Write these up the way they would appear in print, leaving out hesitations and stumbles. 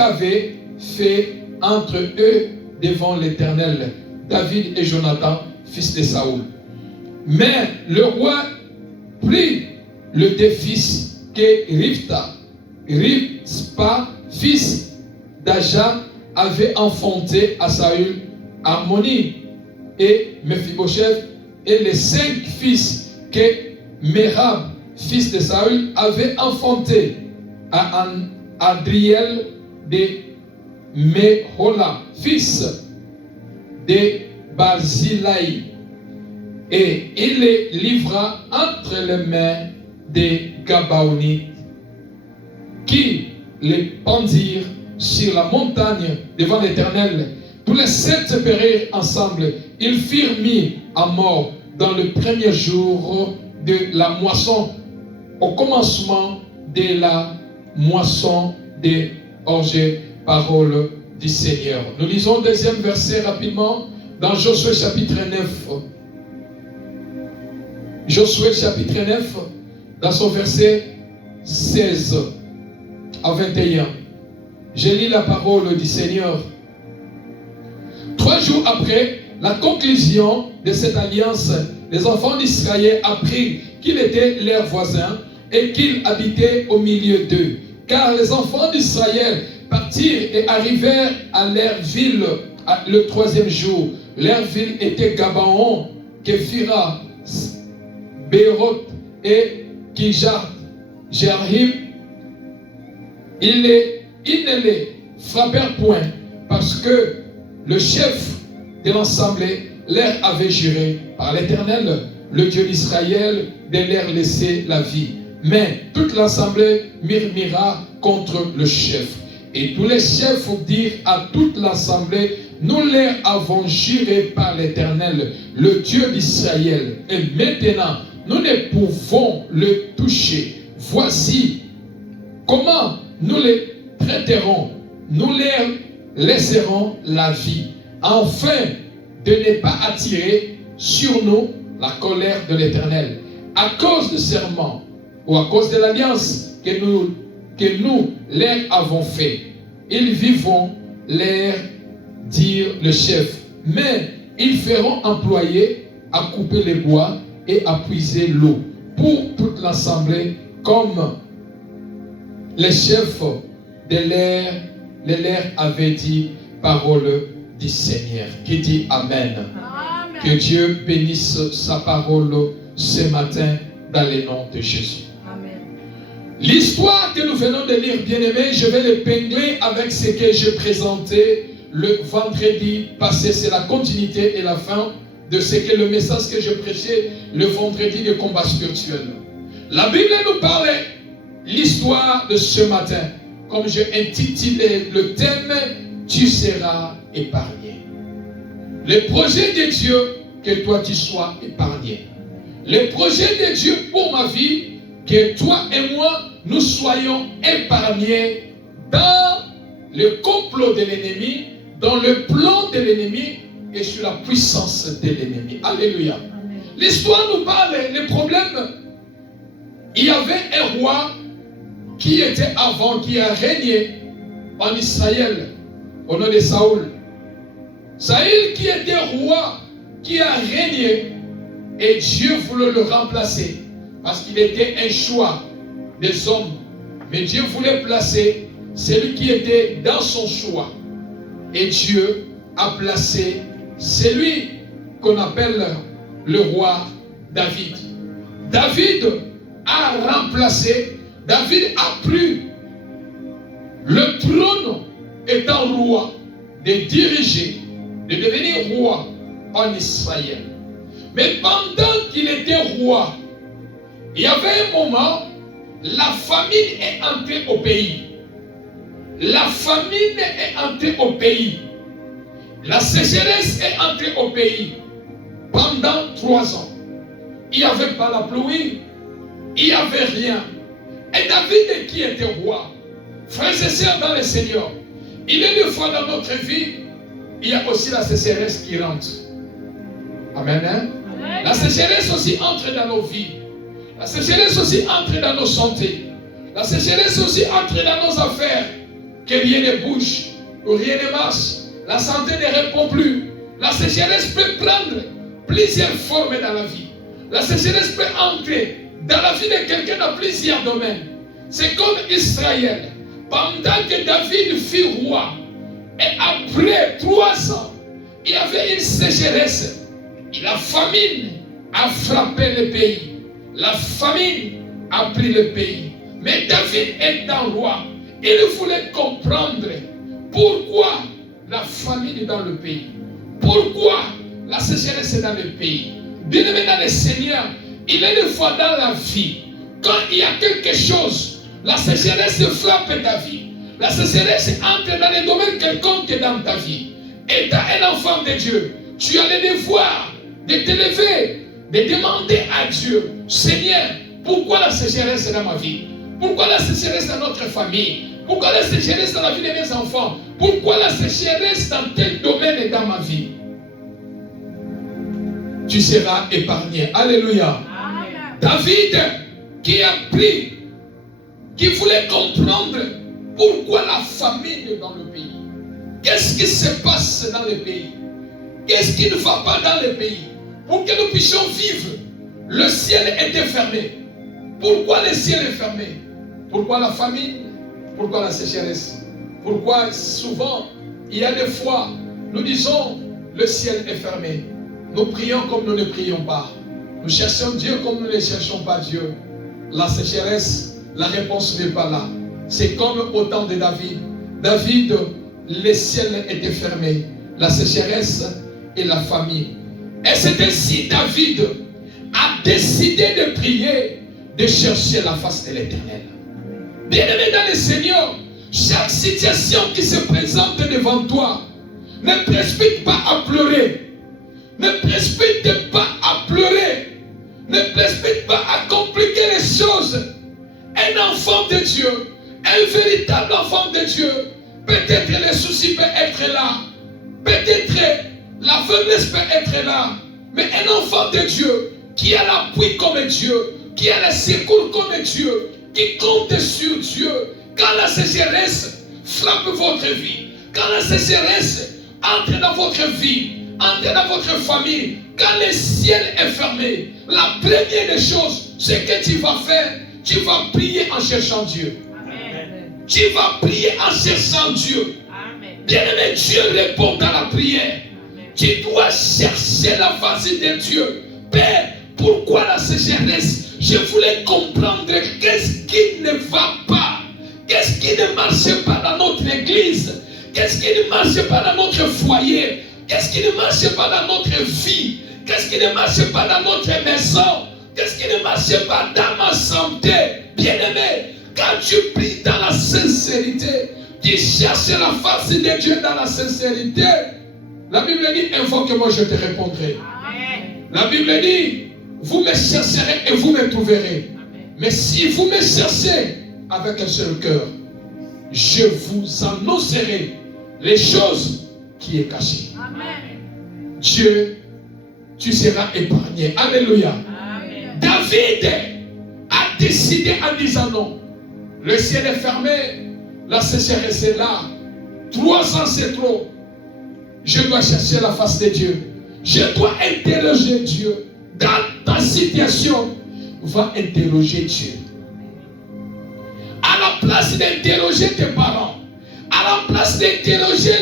avait fait entre eux devant l'Éternel, David et Jonathan, fils de Saoul. Mais le roi prit le deux fils que Ripspa, fils d'Aja, avait enfanté à Saül, Ammoni et Mephibosheth, et les 5 fils que Merab, fils de Saül, avait enfanté à Adriel de Mehola, fils de Barzillai, et il les livra entre les mains des Gabaonites, qui les pendirent sur la montagne devant l'Éternel. Tous les 7 périrent ensemble. Ils furent mis à mort dans le premier jour de la moisson, au commencement de la moisson des orgées. Parole du Seigneur. Nous lisons le deuxième verset rapidement dans Josué chapitre 9. Josué chapitre 9, dans son verset 16 à 21. Je lis la parole du Seigneur. 3 jours après la conclusion de cette alliance, les enfants d'Israël apprirent qu'il était leur voisin et qu'il habitait au milieu d'eux. Car les enfants d'Israël partirent et arrivèrent à leur ville le 3e jour. Leur ville était Gabaon, Képhira, Béroth et Kijat Jéarim. Ils ne les frappèrent point, parce que le chef de l'assemblée leur avait juré par l'Éternel, le Dieu d'Israël, de leur laisser la vie. Mais toute l'assemblée murmura contre le chef. Et tous les chefs dirent à toute l'assemblée: nous leur avons juré par l'Éternel, le Dieu d'Israël, et maintenant nous ne pouvons le toucher. Voici comment nous les traiterons. Nous leur laisserons la vie, afin de ne pas attirer sur nous la colère de l'Éternel, à cause du serment ou à cause de l'alliance que nous leur avons fait. Ils vivront, leur dire le chef, mais ils feront employer à couper les bois et à puiser l'eau pour toute l'assemblée, comme les chefs de leur avaient dit. Parole du Seigneur. Qui dit Amen. Amen. Que Dieu bénisse sa parole ce matin dans le nom de Jésus. Amen. L'histoire que nous venons de lire, bien-aimés, je vais l'épingler avec ce que j'ai présenté le vendredi passé. C'est la continuité et la fin de ce que le message que je prêchais le vendredi de combat spirituel. La Bible nous parle l'histoire de ce matin, comme j'ai intitulé le thème: tu seras épargné. Le projet de Dieu, que toi tu sois épargné. Le projet de Dieu pour ma vie, que toi et moi nous soyons épargnés dans le complot de l'ennemi, dans le plan de l'ennemi et sur la puissance de l'ennemi. Alléluia. L'histoire nous parle, le problème, il y avait un roi qui était avant, qui a régné en Israël au nom de Saül. Saül qui était roi, qui a régné, et Dieu voulait le remplacer parce qu'il était un choix des hommes. Mais Dieu voulait placer celui qui était dans son choix. Et Dieu a placé celui qu'on appelle le roi David. David a remplacé, David a pris le trône étant roi, de diriger, de devenir roi en Israël. Mais pendant qu'il était roi, il y avait un moment, la famine est entrée au pays. La famine est entrée au pays. La sécheresse est entrée au pays pendant 3 ans. Il n'y avait pas la pluie, il n'y avait rien. Et David qui était roi, frères et sœurs dans le Seigneur, il est des fois dans notre vie, il y a aussi la sécheresse qui rentre. Amen. Hein? Amen. La sécheresse aussi entre dans nos vies. La sécheresse aussi entre dans nos santé. La sécheresse aussi entre dans nos affaires. que rien ne bouge, rien ne marche, la santé ne répond plus. La sécheresse peut prendre plusieurs formes dans la vie. La sécheresse peut entrer dans la vie de quelqu'un dans plusieurs domaines. C'est comme Israël. Pendant que David fut roi, et après 3 ans, il y avait une sécheresse. Et la famine a frappé le pays. La famine a pris le pays. Mais David étant roi, il voulait comprendre pourquoi la famine est dans le pays. Pourquoi la sécheresse est dans le pays. Bien-aimé dans le Seigneur, il est des fois dans la vie, quand il y a quelque chose, la sécheresse frappe ta vie. La sécheresse entre dans les domaines quelconques dans ta vie. Étant un enfant de Dieu, tu as le devoir de t'élever, de demander à Dieu, Seigneur, pourquoi la sécheresse est dans ma vie? Pourquoi la sécheresse dans notre famille? Pourquoi la sécheresse dans la vie de mes enfants? Pourquoi la sécheresse dans tel domaine est dans ma vie? Tu seras épargné. Alléluia. Amen. David, qui a pris, qui voulait comprendre pourquoi la famine est dans le pays. Qu'est-ce qui se passe dans le pays? Qu'est-ce qui ne va pas dans le pays? Pour que nous puissions vivre, le ciel était fermé. Pourquoi le ciel est fermé? Pourquoi la famine? Pourquoi la sécheresse? Pourquoi souvent, il y a des fois, nous disons, le ciel est fermé. Nous prions comme nous ne prions pas. Nous cherchons Dieu comme nous ne cherchons pas Dieu. La sécheresse, la réponse n'est pas là. C'est comme au temps de David. David, le ciel était fermé. La sécheresse et la famine. Et c'est ainsi David a décidé de prier, de chercher la face de l'Éternel. Bien-aimé dans le Seigneur, chaque situation qui se présente devant toi, ne précipite pas à pleurer. Ne précipite pas à pleurer. Ne précipite pas à compliquer les choses. Un enfant de Dieu, un véritable enfant de Dieu, peut-être les soucis peuvent être là. Peut-être la faiblesse peut être là. Mais un enfant de Dieu, qui a l'appui comme Dieu, qui a le secours comme Dieu, qui compte sur Dieu, quand la sécheresse frappe votre vie, quand la sécheresse entre dans votre vie, entre dans votre famille, quand le ciel est fermé, la première des choses, c'est que tu vas faire, tu vas prier en cherchant Dieu. Amen. Tu vas prier en cherchant Dieu. Bien-aimé, Dieu répond à la prière. Amen. Tu dois chercher la face de Dieu. Père, pourquoi la sécheresse? Je voulais comprendre qu'est-ce qui ne va pas. Qu'est-ce qui ne marche pas dans notre église? Qu'est-ce qui ne marche pas dans notre foyer? Qu'est-ce qui ne marche pas dans notre vie? Qu'est-ce qui ne marche pas dans notre maison? Qu'est-ce qui ne marche pas dans ma santé? Bien-aimé, quand tu pries dans la sincérité, tu cherches la face de Dieu dans la sincérité, la Bible dit, invoque-moi, je te répondrai. Amen. La Bible dit, vous me chercherez et vous me trouverez. Amen. Mais si vous me cherchez avec un seul cœur, je vous annoncerai les choses qui est cachées. Amen. Dieu, tu seras épargné. Alléluia. Amen. David a décidé en disant non. Le ciel est fermé, la sécheresse est là. 3 ans c'est trop. Je dois chercher la face de Dieu. Je dois interroger Dieu. Dans ta situation, va interroger Dieu. À la place d'interroger tes parents, à la place d'interroger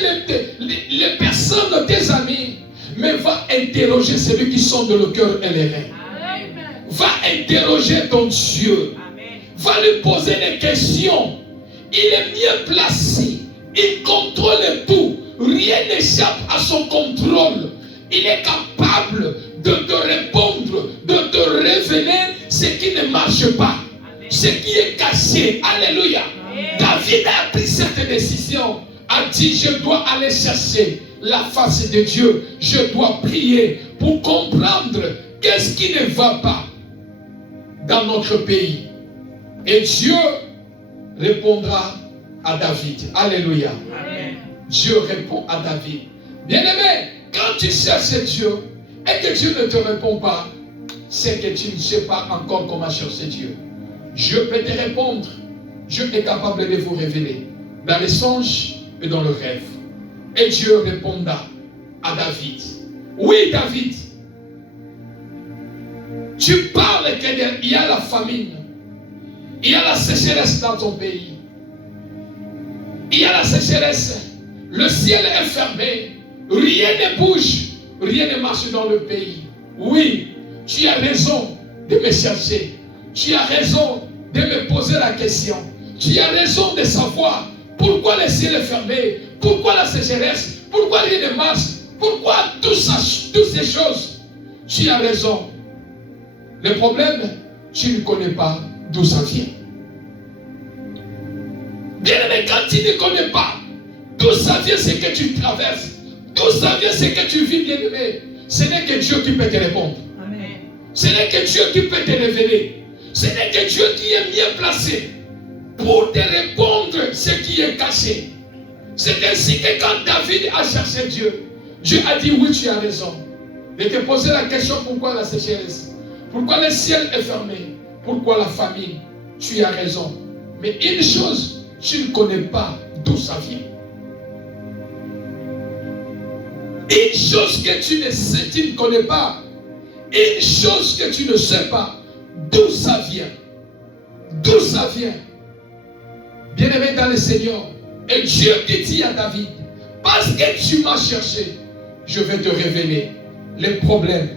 les personnes, tes amis, mais va interroger celui qui sonde le cœur et les reins. Va interroger ton Dieu. Amen. Va lui poser des questions. Il est mieux placé. Il contrôle tout. Rien n'échappe à son contrôle. Il est capable de te répondre, de te révéler ce qui ne marche pas. Amen. Ce qui est caché. Alléluia. Amen. David a pris cette décision. A dit, je dois aller chercher la face de Dieu. Je dois prier pour comprendre qu'est-ce qui ne va pas dans notre pays. Et Dieu répondra à David. Alléluia. Amen. Dieu répond à David. Bien-aimé, quand tu cherches Dieu et que Dieu ne te répond pas, c'est que tu ne sais pas encore comment chercher Dieu. Dieu peut te répondre. Dieu est capable de vous révéler. dans les songes et dans le rêve. Et Dieu répondra à David. Oui, David, tu parles qu'il y a la famine, il y a la sécheresse dans ton pays. Il y a la sécheresse, le ciel est fermé, rien ne bouge, rien ne marche dans le pays. Oui, tu as raison de me chercher, tu as raison de me poser la question, tu as raison de savoir pourquoi le ciel est fermé, pourquoi la sécheresse, pourquoi rien ne marche, pourquoi toutes ces choses. Tu as raison. Le problème, tu ne connais pas d'où ça vient. Bien-aimé, quand tu ne connais pas d'où ça vient, ce que tu traverses, d'où ça vient, ce que tu vis, bien-aimé, ce n'est que Dieu qui peut te répondre. Amen. Ce n'est que Dieu qui peut te révéler. Ce n'est que Dieu qui est mieux placé pour te répondre ce qui est caché. C'est ainsi que quand David a cherché Dieu, Dieu a dit oui, tu as raison. De te poser la question pourquoi la sécheresse, pourquoi le ciel est fermé, pourquoi la famine. Tu as raison. Mais une chose, tu ne connais pas d'où ça vient. Une chose que tu ne sais, tu ne connais pas. Une chose que tu ne sais pas d'où ça vient. D'où ça vient. Bien-aimé dans le Seigneur. Et Dieu qui dit à David, parce que tu m'as cherché, je vais te révéler les problèmes,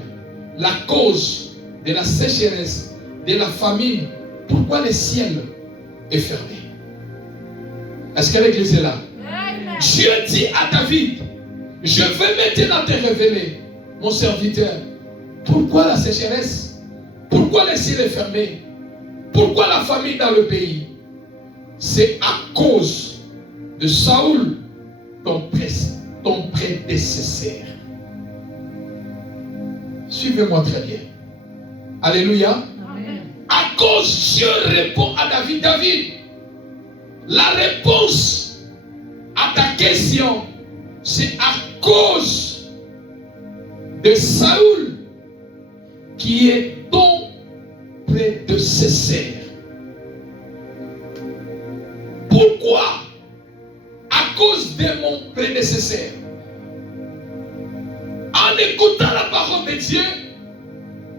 la cause de la sécheresse, de la famine, pourquoi le ciel est fermé. Est-ce que l'église est là? Amen. Dieu dit à David, je vais maintenant te révéler, mon serviteur, pourquoi la sécheresse, pourquoi le ciel est fermé, pourquoi la famine dans le pays. C'est à cause de Saoul, ton prédécesseur. Suivez-moi très bien. Alléluia. Amen. À cause, Dieu répond à David. David, la réponse à ta question, c'est à cause de Saoul qui est ton prédécesseur. Pourquoi? À cause de mon prédécesseur. En écoutant la parole de Dieu,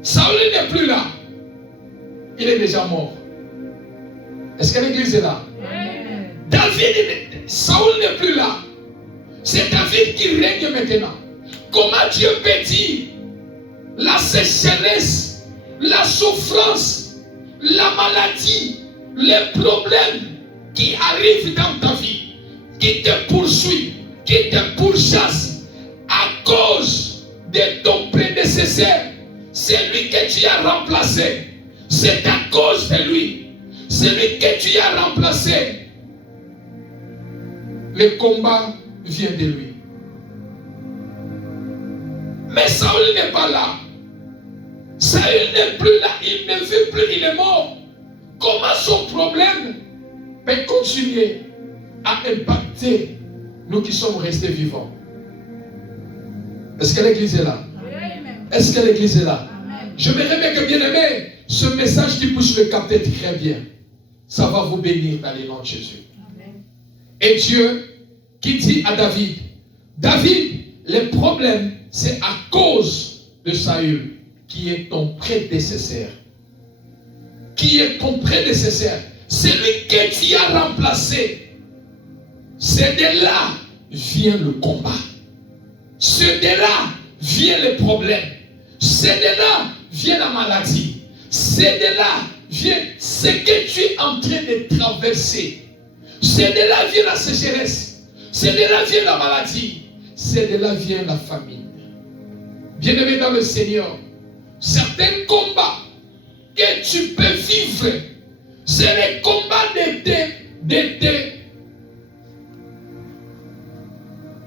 Saoul n'est plus là. Il est déjà mort. Est-ce que l'église est là? Saoul n'est plus là. C'est David qui règne maintenant. Comment Dieu peut dire la sécheresse, la souffrance, la maladie, les problèmes qui arrivent dans ta vie, qui te poursuivent, qui te pourchassent à cause de ton prédécesseur, c'est lui que tu as remplacé. C'est à cause de lui. C'est lui que tu as remplacé. Le combat vient de lui. Mais Saoul n'est pas là. Saoul n'est plus là. Il ne vit plus. Il est mort. Comment son problème peut continuer à impacter nous qui sommes restés vivants? Est-ce que l'église est là? Est-ce que l'église est là? Je m'aimerais bien que, bien aimé, ce message qui puisse le capter très bien. Ça va vous bénir dans les noms de Jésus. Amen. Et Dieu qui dit à David, David, le problème, c'est à cause de Saül, qui est ton prédécesseur. Qui est ton prédécesseur. C'est lui que tu as remplacé. C'est de là vient le combat. C'est de là vient le problème. C'est de là vient la maladie. C'est de là vient ce que tu es en train de traverser. C'est de là vient la sécheresse. C'est de là vient la maladie. C'est de là vient la famine. Bien-aimé dans le Seigneur, certains combats que tu peux vivre, c'est les combats de tes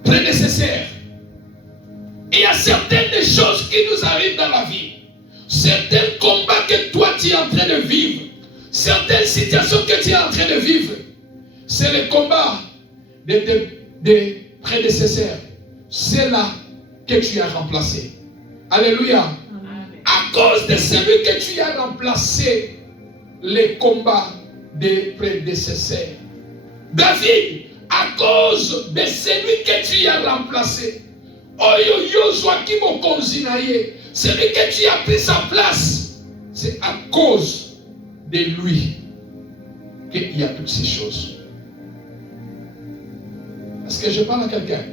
prédécesseurs. Il y a certaines choses qui nous arrivent dans la vie. Certains combats que toi tu es en train de vivre. Certaines situations que tu es en train de vivre. C'est le combat de tes prédécesseurs. C'est là que tu as remplacé. Alléluia. Amen. À cause de celui que tu as remplacé les combats des prédécesseurs. David, à cause de celui que tu as remplacé. Celui que tu as pris sa place, c'est à cause de lui qu'il y a toutes ces choses. Est-ce que je parle à quelqu'un?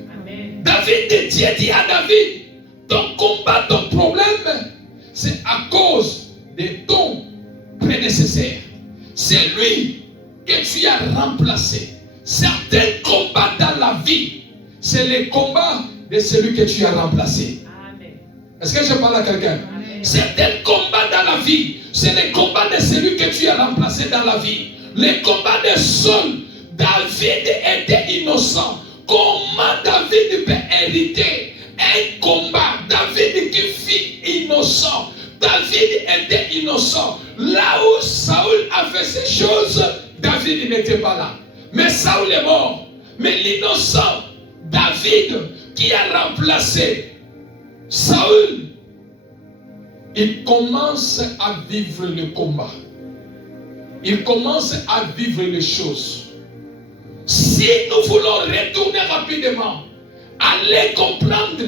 David, Dieu dit à David, ton combat, ton problème, c'est à cause de ton prédécesseur. C'est lui que tu as remplacé. Certains combats dans la vie, c'est les combats de celui que tu as remplacé. Est-ce que je parle à quelqu'un? Certains combats dans la vie, c'est les combats de celui que tu as remplacé dans la vie. Les combats de Saul. David était innocent. Comment David peut hériter un combat? David qui fut innocent. David était innocent. Là où Saül a fait ces choses, David n'était pas là. Mais Saül est mort. Mais l'innocent David qui a remplacé Saül, il commence à vivre le combat. Il commence à vivre les choses. Si nous voulons retourner rapidement, allez comprendre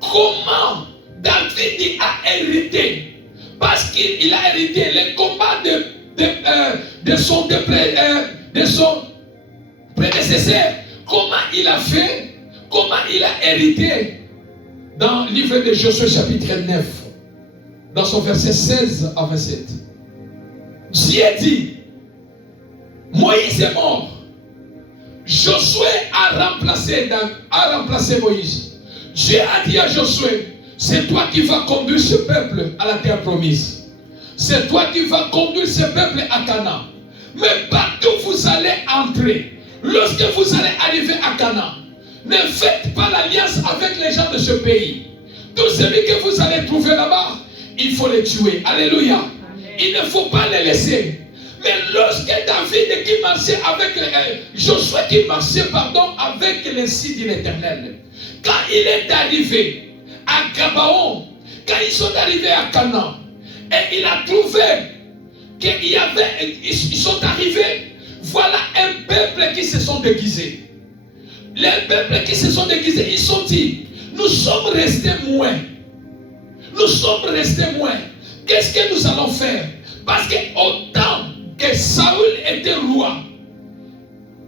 comment David a hérité. Parce qu'il a hérité les combats de son prédécesseur. Comment il a fait, comment il a hérité. Dans le livre de Josué chapitre 9, dans son verset 16 à 27. Dieu dit, Moïse est mort. Josué a remplacé Moïse. Dieu a dit à Josué, c'est toi qui vas conduire ce peuple à la terre promise. C'est toi qui vas conduire ce peuple à Canaan. Mais partout vous allez entrer. Lorsque vous allez arriver à Canaan, ne faites pas l'alliance avec les gens de ce pays. Tout celui que vous allez trouver là-bas, il faut les tuer. Alléluia. Il ne faut pas les laisser. Mais lorsque David qui marchait avec Josué qui marchait avec les signes de l'Éternel, quand il est arrivé à Gabaon, quand ils sont arrivés à Canaan, et il a trouvé qu'il y avait, ils sont arrivés, voilà un peuple qui se sont déguisés. Les peuples qui se sont déguisés, ils sont dit, nous sommes restés moins. Nous sommes restés moins. Qu'est-ce que nous allons faire? Parce que autant que Saül était roi,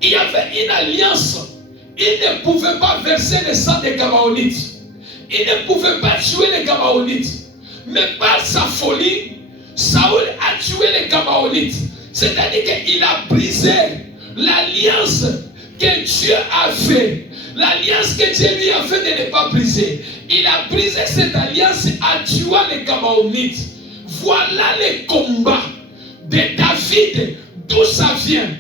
il y avait une alliance. Il ne pouvait pas verser le sang des Gabaonites. Il ne pouvait pas tuer les Gabaonites. Mais par sa folie, Saül a tué les Gabaonites. C'est-à-dire qu'il a brisé l'alliance que Dieu a fait. L'alliance que Dieu lui a fait de ne pas briser. Il a brisé cette alliance en tuant les Gabaonites. Voilà les combats de David. D'où ça vient?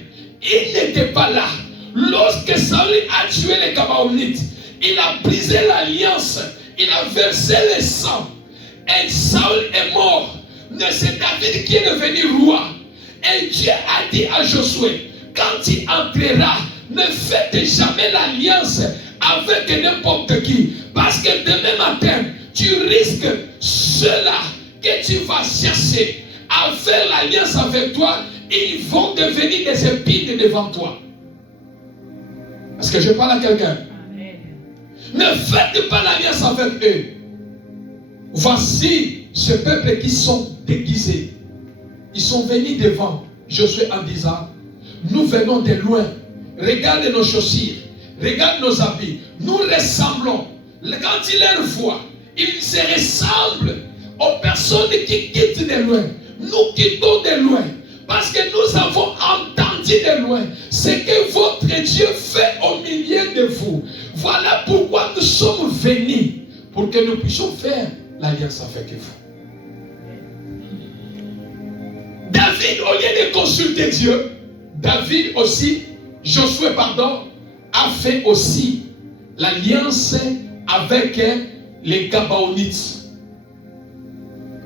Il n'était pas là. Lorsque Saül a tué les Gabaonites, il a brisé l'alliance. Il a versé le sang. Et Saül est mort. Mais c'est David qui est devenu roi. Et Dieu a dit à Josué, quand tu entreras, ne faites jamais l'alliance avec n'importe qui. Parce que demain matin, tu risques ceux-là que tu vas chercher à faire l'alliance avec toi. Et ils vont devenir des épines devant toi. Est-ce que je parle à quelqu'un? Ne faites pas l'alliance avec eux. Voici ce peuple qui sont déguisés. Ils sont venus devant Josué en disant, nous venons de loin. Regarde nos chaussures. Regarde nos habits. Nous ressemblons. Quand ils les voient, ils se ressemblent aux personnes qui quittent de loin. Nous quittons de loin. Parce que nous avons entendu de loin ce que votre Dieu fait au milieu de vous. Voilà pourquoi nous sommes venus. Pour que nous puissions faire l'alliance avec vous. David, au lieu de consulter Dieu, Josué, a fait aussi l'alliance avec les Gabaonites.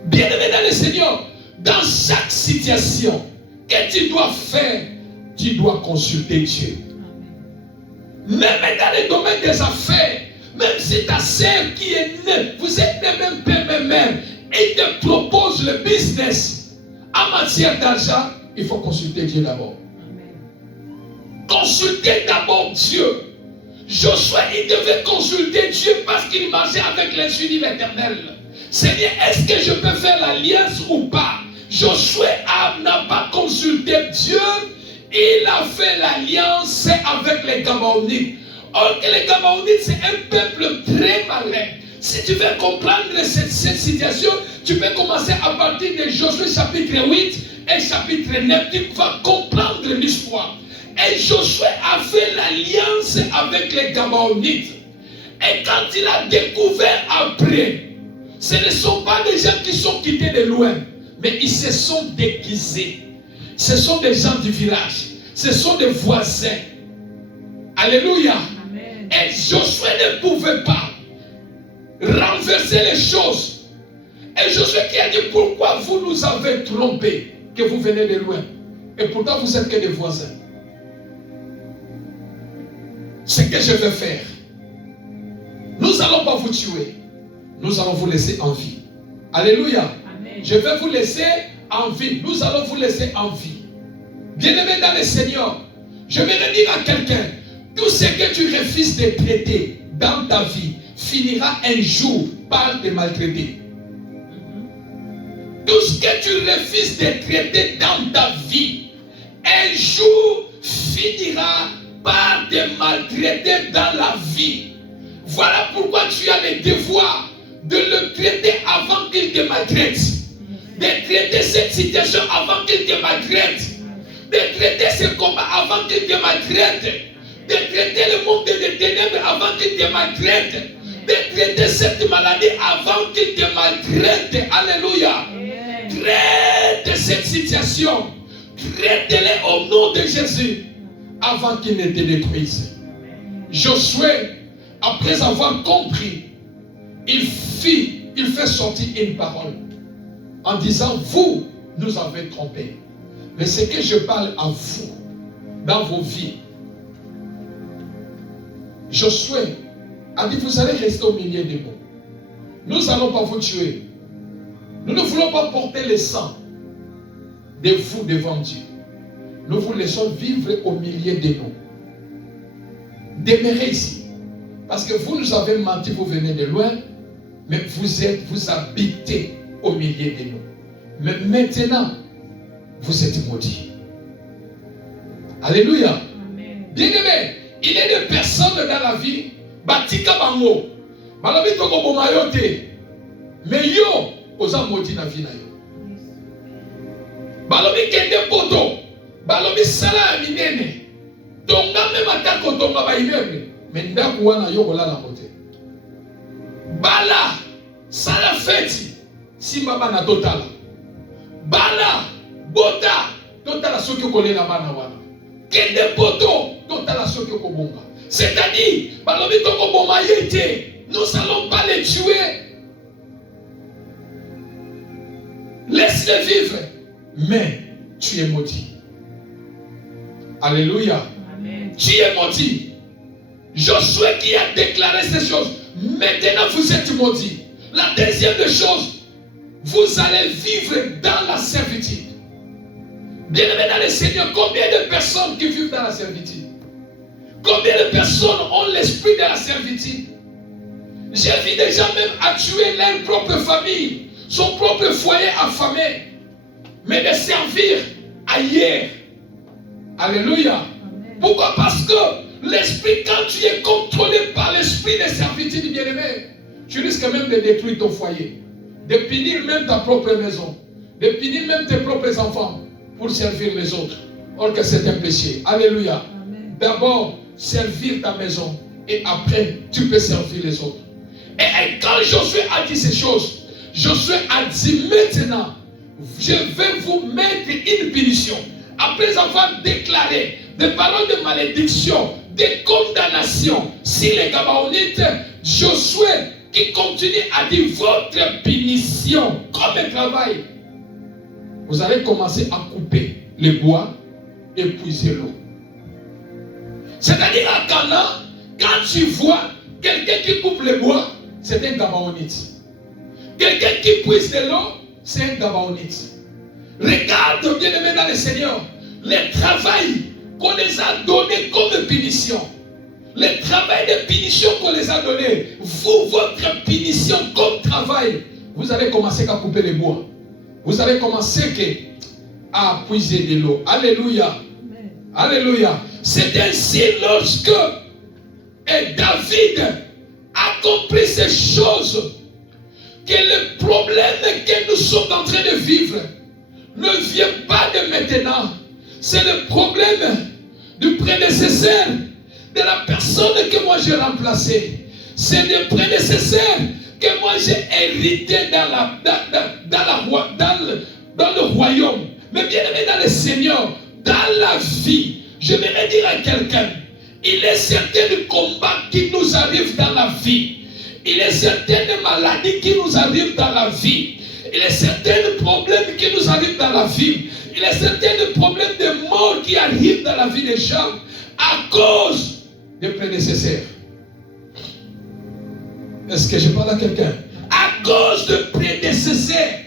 Bien-aimé dans le Seigneur, dans chaque situation que tu dois faire, tu dois consulter Dieu. Même dans le domaine des affaires, même si ta sœur qui est née, vous êtes les mêmes père, même mère, et te propose le business en matière d'argent, il faut consulter Dieu d'abord. consulter d'abord Dieu. Josué, il devait consulter Dieu parce qu'il marchait avec l'insu de l'Éternel. Seigneur, est-ce que je peux faire l'alliance ou pas? Josué n'a pas consulté Dieu. Il a fait l'alliance avec les Gabaonites. Or que les Gabaonites, c'est un peuple très malin. Si tu veux comprendre cette situation, tu peux commencer à partir de Josué chapitre 8 et chapitre 9. Tu vas comprendre l'histoire. Et Josué a fait l'alliance avec les Gabaonites. Et quand il a découvert après, ce ne sont pas des gens qui sont quittés de loin, mais ils se sont déguisés. Ce sont des gens du village. Ce sont des voisins. Alléluia. Amen. Et Josué ne pouvait pas renverser les choses. Et Josué qui a dit, pourquoi vous nous avez trompés, que vous venez de loin, et pourtant vous êtes que des voisins. Ce que je vais faire, nous n'allons pas vous tuer, nous allons vous laisser en vie. Alléluia. Amen. Je vais vous laisser en vie. Nous allons vous laisser en vie. Bien-aimé dans le Seigneur, je vais le dire à quelqu'un, tout ce que tu refuses de traiter dans ta vie finira un jour par te maltraiter. Tout ce que tu refuses de traiter dans ta vie, un jour finira par te maltraiter dans la vie. Voilà pourquoi tu as le devoir de le traiter avant qu'il te maltraite. De traiter cette situation avant qu'il te maltraite. De traiter ce combat avant qu'il te maltraite. De traiter le monde des ténèbres avant qu'il te maltraite. De traiter cette maladie avant qu'il te maltraite. Alléluia. Traite cette situation. Traite-les au nom de Jésus avant qu'il ne te détruise. Josué, après avoir compris, il fait sortir une parole en disant, vous nous avez trompés. Mais ce que je parle à vous, dans vos vies, Josué a dit, vous allez rester au milieu de nous. Nous n'allons pas vous tuer. Nous ne voulons pas porter le sang de vous devant Dieu. Nous vous laissons vivre au milieu de nous. Demeurez ici. Parce que vous nous avez menti, vous venez de loin, mais vous habitez au milieu de nous. Mais maintenant, vous êtes maudits. Alléluia. Bien-aimé, il y a des personnes dans la vie, batika bango, balobi toko bomayote, mais yo, oza maudit na vie na yo. Balobi kende poto, balobi sala minene, tonga même atako tonga ba immeuble, mais ndaku wana yo kolala mote. Bala, sala feti, simba bana totala. Bala, bota, totala soki kolela bana wana. Kende poto, totala soki kobonga. C'est-à-dire, balobi toko boma yete, nous n'allons pas les tuer. Laisse-les vivre. Mais tu es maudit. Alléluia. Amen. Tu es maudit. Josué qui a déclaré ces choses. Maintenant vous êtes maudits. La deuxième des choses, vous allez vivre dans la servitude. Bien-aimé dans le Seigneur, combien de personnes qui vivent dans la servitude? Combien de personnes ont l'esprit de la servitude? J'ai vu des gens même à tuer leur propre famille, son propre foyer affamé, mais de servir ailleurs. Alléluia. Amen. Pourquoi? Parce que l'esprit, quand tu es contrôlé par l'esprit de servitude, bien-aimé, tu risques même de détruire ton foyer, de punir même ta propre maison, de punir même tes propres enfants pour servir les autres. Or que c'est un péché. Alléluia. D'abord, servir ta maison et après, tu peux servir les autres. Et quand Josué a dit ces choses, Josué a dit maintenant, je vais vous mettre une punition. Après avoir déclaré des paroles de malédiction, de condamnation, si les Gabaonites, Josué qui continue à dire votre punition comme un travail. Vous allez commencer à couper les bois et puiser l'eau. C'est-à-dire à Canaan, quand tu vois quelqu'un qui coupe les bois, c'est un Gabaonite. Quelqu'un qui puise de l'eau, c'est un Gabaonite. Regarde, bien-aimé dans le Seigneur, le travail qu'on les a donnés comme punition. Le travail de punition qu'on les a donné, vous, votre punition comme travail, vous allez commencer à couper les bois. Vous allez commencer à puiser de l'eau. Alléluia. Amen. Alléluia. C'est ainsi lorsque David accomplit ces choses que le problème que nous sommes en train de vivre ne vient pas de maintenant. C'est le problème du prédécesseur, de la personne que moi j'ai remplacée. C'est le prédécesseur que moi j'ai hérité dans le royaume. Mais bien aimé dans le Seigneur, dans la vie, je vais dire à quelqu'un, il est certain du combat qui nous arrive dans la vie. Il est certain de maladies qui nous arrivent dans la vie. Il est certain de problèmes qui nous arrivent dans la vie. Il est certain de problèmes de mort qui arrivent dans la vie des gens à cause des prédécesseurs. Est-ce que je parle à quelqu'un? À cause de prédécesseurs.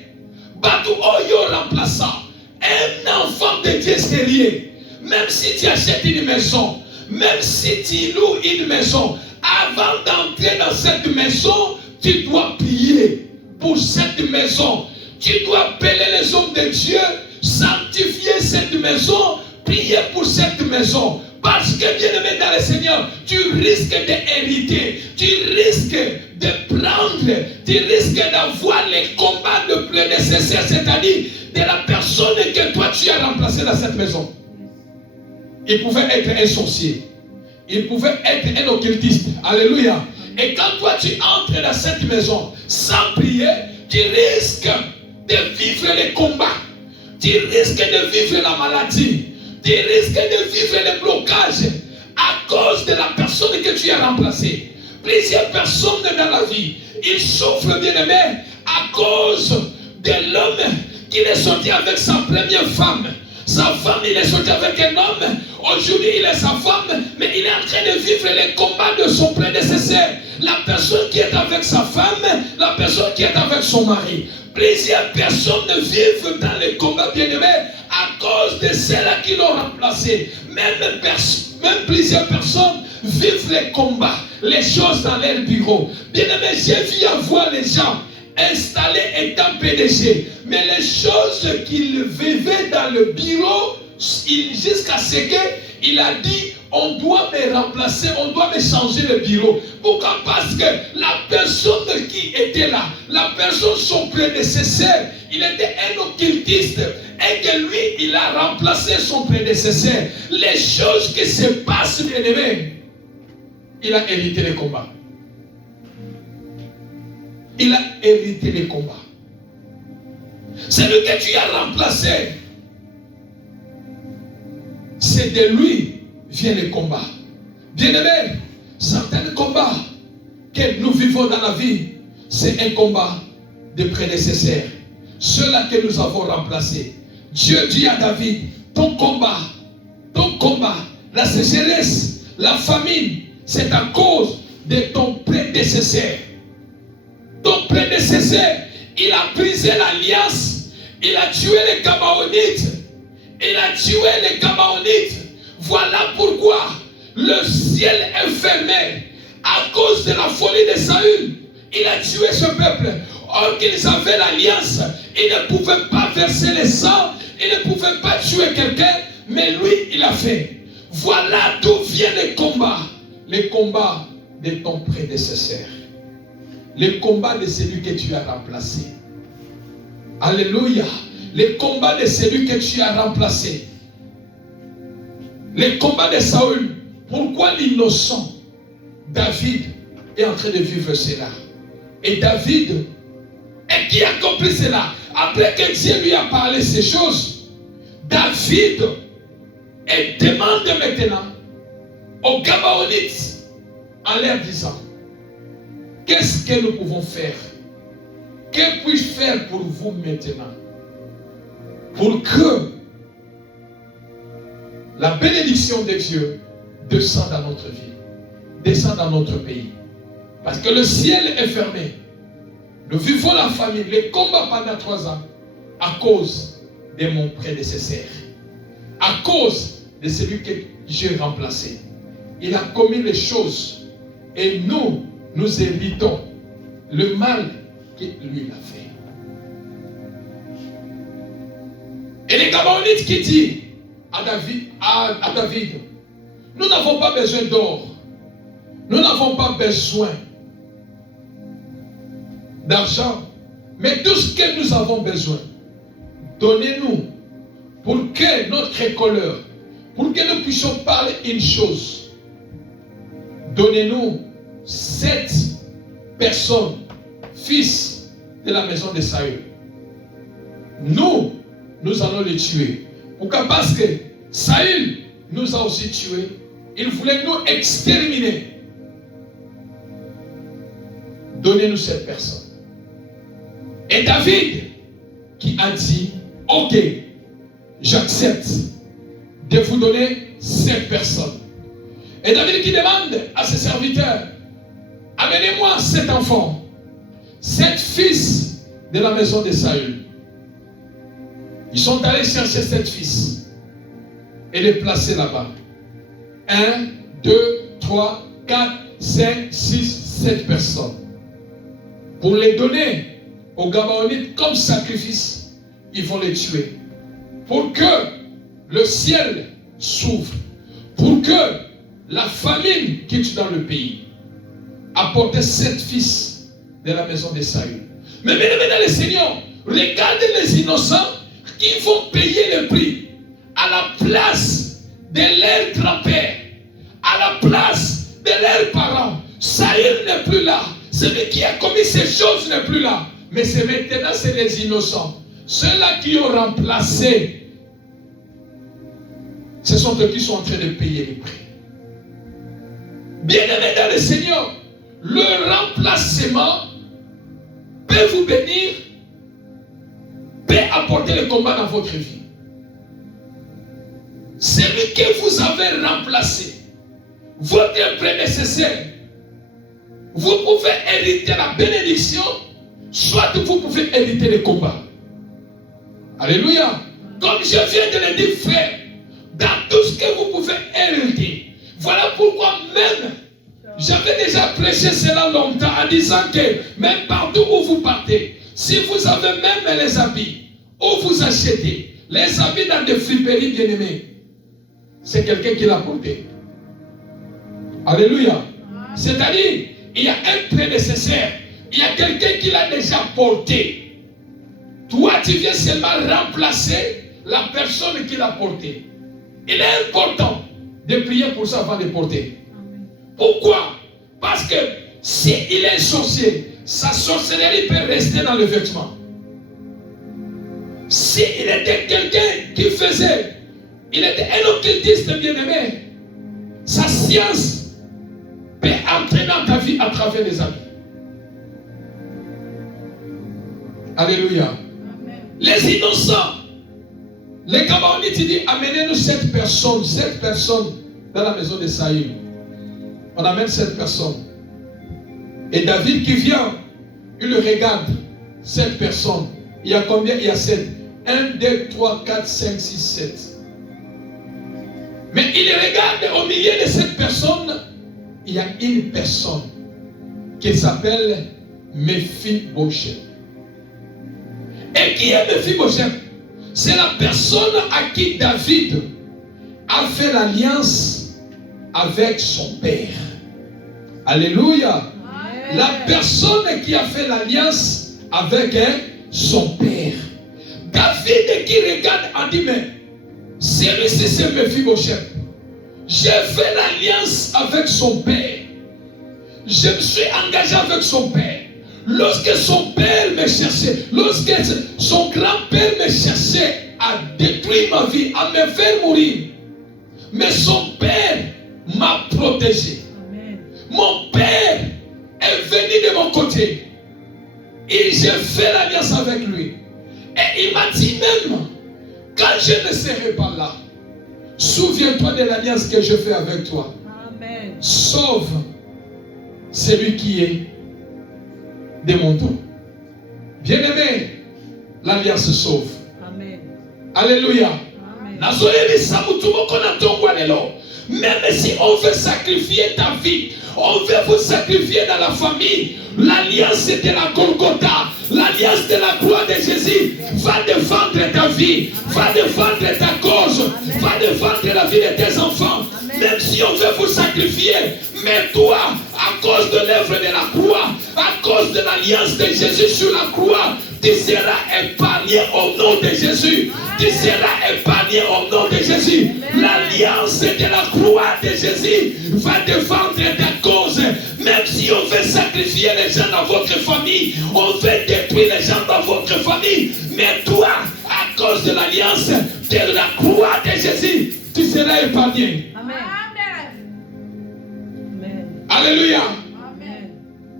Batou Oyo remplaçant. Un enfant de Dieu sérieux. Même si tu achètes une maison, même si tu loues une maison, avant d'entrer dans cette maison, tu dois prier pour cette maison. Tu dois appeler les hommes de Dieu, sanctifier cette maison, prier pour cette maison. Parce que, bien aimé dans le Seigneur, tu risques d'hériter, tu risques de prendre, tu risques d'avoir les combats de prédécesseurs, c'est-à-dire de la personne que toi tu as remplacée dans cette maison. Il pouvait être un sorcier, il pouvait être un occultiste. Alléluia. Et quand toi tu entres dans cette maison sans prier, tu risques de vivre les combats, tu risques de vivre la maladie, tu risques de vivre les blocages à cause de la personne que tu as remplacée. Plusieurs personnes dans la vie, ils souffrent, bien aimé, à cause de l'homme qui est sorti avec sa première femme. Sa femme, il est sorti avec un homme. Aujourd'hui, il est sa femme, mais il est en train de vivre les combats de son prédécesseur. La personne qui est avec sa femme, la personne qui est avec son mari. Plusieurs personnes vivent dans les combats, bien-aimés, à cause de ceux-là qui l'ont remplacé. Même plusieurs personnes vivent les combats, les choses dans leur bureau. Bien-aimés, j'ai vu avoir les gens installés étant PDG. Mais les choses qu'il vivait dans le bureau, jusqu'à ce qu'il a dit, on doit me remplacer, on doit me changer le bureau. Pourquoi? Parce que la personne qui était là, la personne, son prédécesseur, il était un occultiste. Et que lui, il a remplacé son prédécesseur. Les choses qui se passent, bien aimé, il a hérité les combats. Il a hérité les combats. Celui que tu as remplacé, c'est de lui viennent les combats. Bien-aimés, certains combats que nous vivons dans la vie, c'est un combat de prédécesseurs. Ceux-là que nous avons remplacés. Dieu dit à David, ton combat, la sécheresse, la famine, c'est à cause de ton prédécesseur. Ton prédécesseur, il a brisé l'alliance, il a tué les Gabaonites, Voilà pourquoi le ciel est fermé à cause de la folie de Saül. Il a tué ce peuple. Or qu'ils avaient l'alliance, ils ne pouvaient pas verser le sang, ils ne pouvaient pas tuer quelqu'un, mais lui, il a fait. Voilà d'où viennent les combats de ton prédécesseur. Les combats de celui que tu as remplacé. Alléluia. Les combats de celui que tu as remplacé. Les combats de Saül. Pourquoi l'innocent David est en train de vivre cela? Et David, et qui accomplit cela? Après que Dieu lui a parlé ces choses, David demande maintenant aux Gabaonites en leur disant, qu'est-ce que nous pouvons faire? Que puis-je faire pour vous maintenant? Pour que la bénédiction de Dieu descende dans notre vie, descende dans notre pays. Parce que le ciel est fermé. Nous vivons la famine, les combats pendant 3 ans à cause de mon prédécesseur. À cause de celui que j'ai remplacé. Il a commis les choses et nous héritons le mal que lui a fait. Et les Gabaonites qui disent à David, nous n'avons pas besoin d'or, nous n'avons pas besoin d'argent, mais tout ce que nous avons besoin, donnez-nous pour que notre récolteur, pour que nous puissions parler une chose. Donnez-nous 7 personnes, fils de la maison de Saül. Nous allons les tuer. Pourquoi? Parce que Saül nous a aussi tués. Il voulait nous exterminer. Donnez-nous 7 personnes. Et David qui a dit, ok, j'accepte de vous donner 7 personnes. Et David qui demande à ses serviteurs, amenez-moi 7 enfants, 7 fils de la maison de Saül. Ils sont allés chercher 7 fils et les placer là-bas. 1, 2, 3, 4, 5, 6, 7 personnes. Pour les donner aux Gabaonites comme sacrifice, ils vont les tuer. Pour que le ciel s'ouvre, pour que la famine quitte dans le pays, apporter 7 fils de la maison de Saül. Mais bien aimés dans le Seigneur, regardez les innocents qui vont payer le prix à la place de leur grand-père, à la place de leurs parents. Saül n'est plus là. Celui qui a commis ces choses n'est plus là. Mais c'est maintenant, c'est les innocents. Ceux-là qui ont remplacé, ce sont eux qui sont en train de payer le prix. Bien-aimés dans le Seigneur, le remplacement peut vous bénir, peut apporter le combat dans votre vie. Celui que vous avez remplacé, votre prédécesseur, vous pouvez hériter la bénédiction, soit vous pouvez hériter le combat. Alléluia. Comme je viens de le dire, frère, dans tout ce que vous pouvez hériter, voilà pourquoi même, j'avais déjà prêché cela longtemps en disant que même partout où vous partez, si vous avez même les habits, où vous achetez les habits dans des friperies bien-aimés, c'est quelqu'un qui l'a porté. Alléluia. C'est-à-dire, il y a un prédécesseur, il y a quelqu'un qui l'a déjà porté. Toi, tu viens seulement remplacer la personne qui l'a porté. Il est important de prier pour ça avant de porter. Pourquoi? Parce que s'il est sorcier, sa sorcellerie peut rester dans le vêtement. S'il était quelqu'un qui faisait, il était un occultiste bien-aimé, sa science peut entrer dans ta vie à travers les habits. Alléluia. Amen. Les innocents, les Gabaonites disent, amenez-nous 7 personnes dans la maison de Saül. On amène 7 personnes. Et David qui vient, il regarde 7 personnes. Il y a combien? Il y a 7. 1, 2, 3, 4, 5, 6, 7. Mais il regarde au milieu de 7 personnes, il y a une personne qui s'appelle Mephibosheth. Et qui est Mephibosheth? C'est la personne à qui David a fait l'alliance avec son père. Alléluia. Amen. La personne qui a fait l'alliance avec son père. David qui regarde en dit, mais celui-ci c'est Mephibosheth. J'ai fait l'alliance avec son père. Je me suis engagé avec son père. Lorsque son père me cherchait, lorsque son grand-père me cherchait à détruire ma vie, à me faire mourir, mais son père m'a protégé. Amen. Mon père est venu de mon côté. Et j'ai fait l'alliance avec lui. Et il m'a dit même, quand je ne serai pas là, souviens-toi de l'alliance que je fais avec toi. Amen. Sauve celui qui est de mon dos. Bien-aimé, l'alliance sauve. Amen. Alléluia. Amen. Même si on veut sacrifier ta vie, on veut vous sacrifier dans la famille, l'alliance de la Golgotha, l'alliance de la croix de Jésus va défendre ta vie, va défendre ta cause, va défendre la vie de tes enfants. Même si on veut vous sacrifier, mais toi, à cause de l'œuvre de la croix, à cause de l'alliance de Jésus sur la croix, tu seras épargné au nom de Jésus. Tu seras épargné au nom de Jésus. L'alliance de la croix de Jésus va défendre ta cause. Même si on veut sacrifier les gens dans votre famille, on veut détruire les gens dans votre famille, mais toi, à cause de l'alliance de la croix de Jésus, tu seras épargné. Amen. Alléluia. Amen.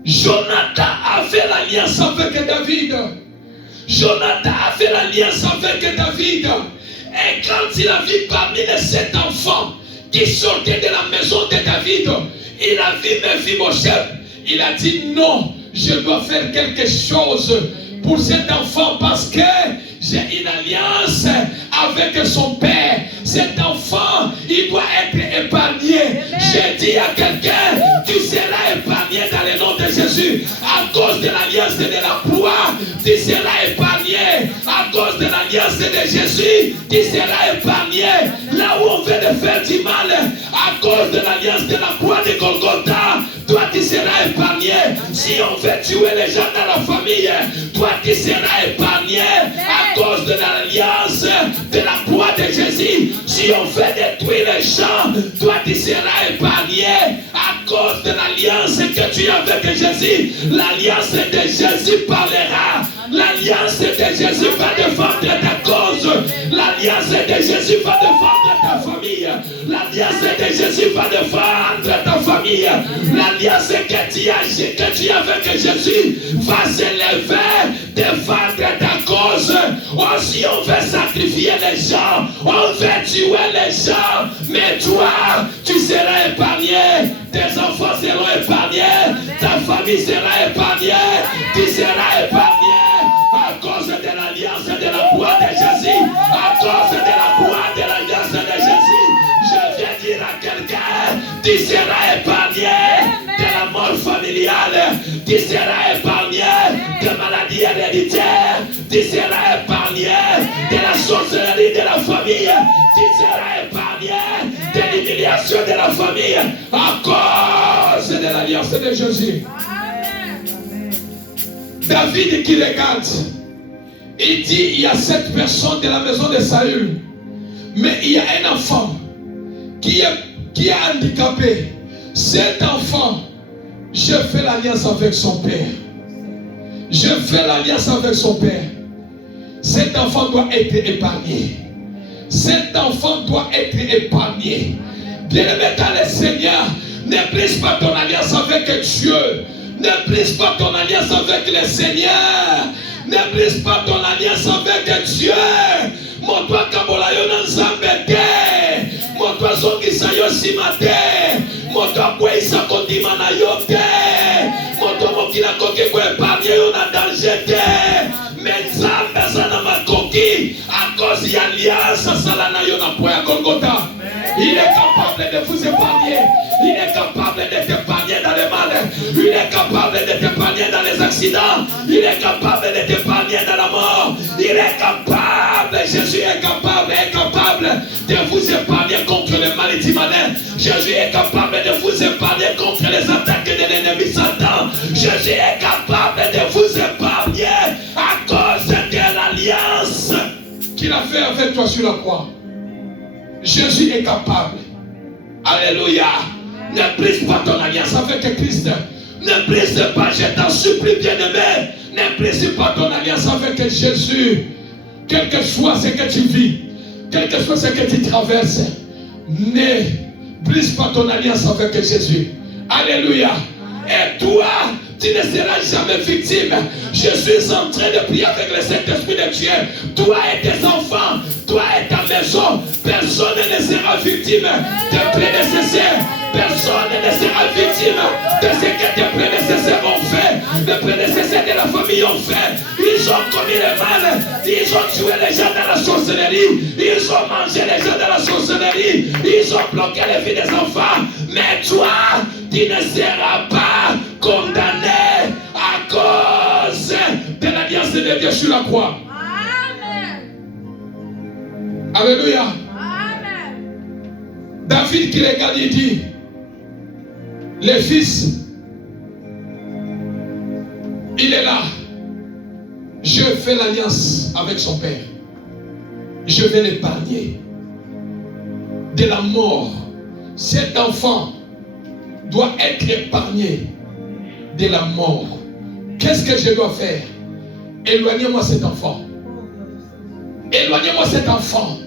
Jonathan avait l'alliance avec David. Jonathan a fait l'alliance avec David. Et quand il a vu parmi les 7 enfants qui sortaient de la maison de David, il a vu Mephibosheth. Il a dit non, je dois faire quelque chose pour cet enfant parce que j'ai une alliance avec son père. Cet enfant, il doit être épargné. J'ai dit à quelqu'un, tu seras épargné dans le nom de Jésus. À cause de l'alliance de la croix, tu seras épargné. À cause de l'alliance de Jésus, tu seras épargné. Là où on veut te faire du mal, à cause de l'alliance de la croix de Golgotha, toi tu seras épargné. Si on veut tuer les gens dans la famille, toi tu seras épargné. À cause de l'alliance de la croix de Jésus, si on veut détruire les gens, toi tu seras épargné. À cause de l'alliance que tu as avec Jésus, l'alliance de Jésus parlera. L'alliance de Jésus va défendre ta cause. L'alliance de Jésus va défendre ta famille. L'alliance de Jésus va défendre ta famille. L'alliance que tu as avec Jésus va s'élever, défendre ta cause. Aussi on veut sacrifier les gens, on veut tuer les gens, mais toi, tu seras épargné. Tes enfants seront épargnés, ta famille sera épargnée, tu seras épargné. À cause de l'alliance de la croix de Jésus, à cause de la croix de l'alliance de Jésus, je viens dire à quelqu'un, tu seras épargné de la mort familiale, tu seras épargné de maladies héréditaires, tu seras épargné de la sorcellerie de la famille, tu seras épargné de l'humiliation de la famille, à cause de l'alliance de Jésus. David qui regarde, il dit, il y a 7 personnes de la maison de Saül, mais il y a un enfant qui est handicapé. Cet enfant, je fais l'alliance avec son père. Je fais l'alliance avec son père. Cet enfant doit être épargné. Cet enfant doit être épargné. Bien-aimé dans le Seigneur, ne brise pas ton alliance avec Dieu. Ne brise pas ton alliance avec le Seigneur. Ne brise pas ton alliance avec Dieu. Montre-toi Kabolayo Nanzambete. Montre-toi Zongisa Yosimate. Montre-toi Kwesa Kondimana Yote. Montre-toi Mokina Koke Kweparye Yona Danger. Mais Nzambe Sana Makoki. À cause de l'alliance Salana Yona Poya Golgotha. Il est capable de vous épargner. Il est capable de t'épargner dans le mal. Il est capable de t'épargner dans les accidents. Il est capable de t'épargner dans la mort. Il est capable. Jésus est capable de vous épargner contre les maladies malines. Jésus est capable de vous épargner contre les attaques de l'ennemi Satan. Jésus est capable de vous épargner à cause de l'alliance qu'il a fait avec toi sur la croix. Jésus est capable. Alléluia. Ne brise pas ton alliance avec Christ. Ne brise pas, je t'en supplie, bien-aimé. Ne brise pas ton alliance avec Jésus. Quel que soit ce que tu vis, quel que soit ce que tu traverses, ne brise pas ton alliance avec Jésus. Alléluia. Et toi, tu ne seras jamais victime. Je suis en train de prier avec le Saint-Esprit de Dieu. Toi et tes enfants, toi et ta maison, personne ne sera victime. Tes prédécesseurs, personne ne sera victime de ce que tes prédécesseurs ont fait. Les prédécesseurs de la famille ont fait. Ils ont commis le mal. Ils ont tué les gens dans la sorcellerie. Ils ont mangé les gens dans la sorcellerie. Ils ont bloqué les vies des enfants. Mais toi, tu ne seras pas condamné à cause de l'alliance de Dieu sur la croix. Amen. Alléluia. Amen. David qui regarde, il dit, les fils, il est là. Je fais l'alliance avec son père. Je vais l'épargner de la mort. Cet enfant doit être épargné de la mort. Qu'est-ce que je dois faire? Éloignez-moi cet enfant. Éloignez-moi cet enfant.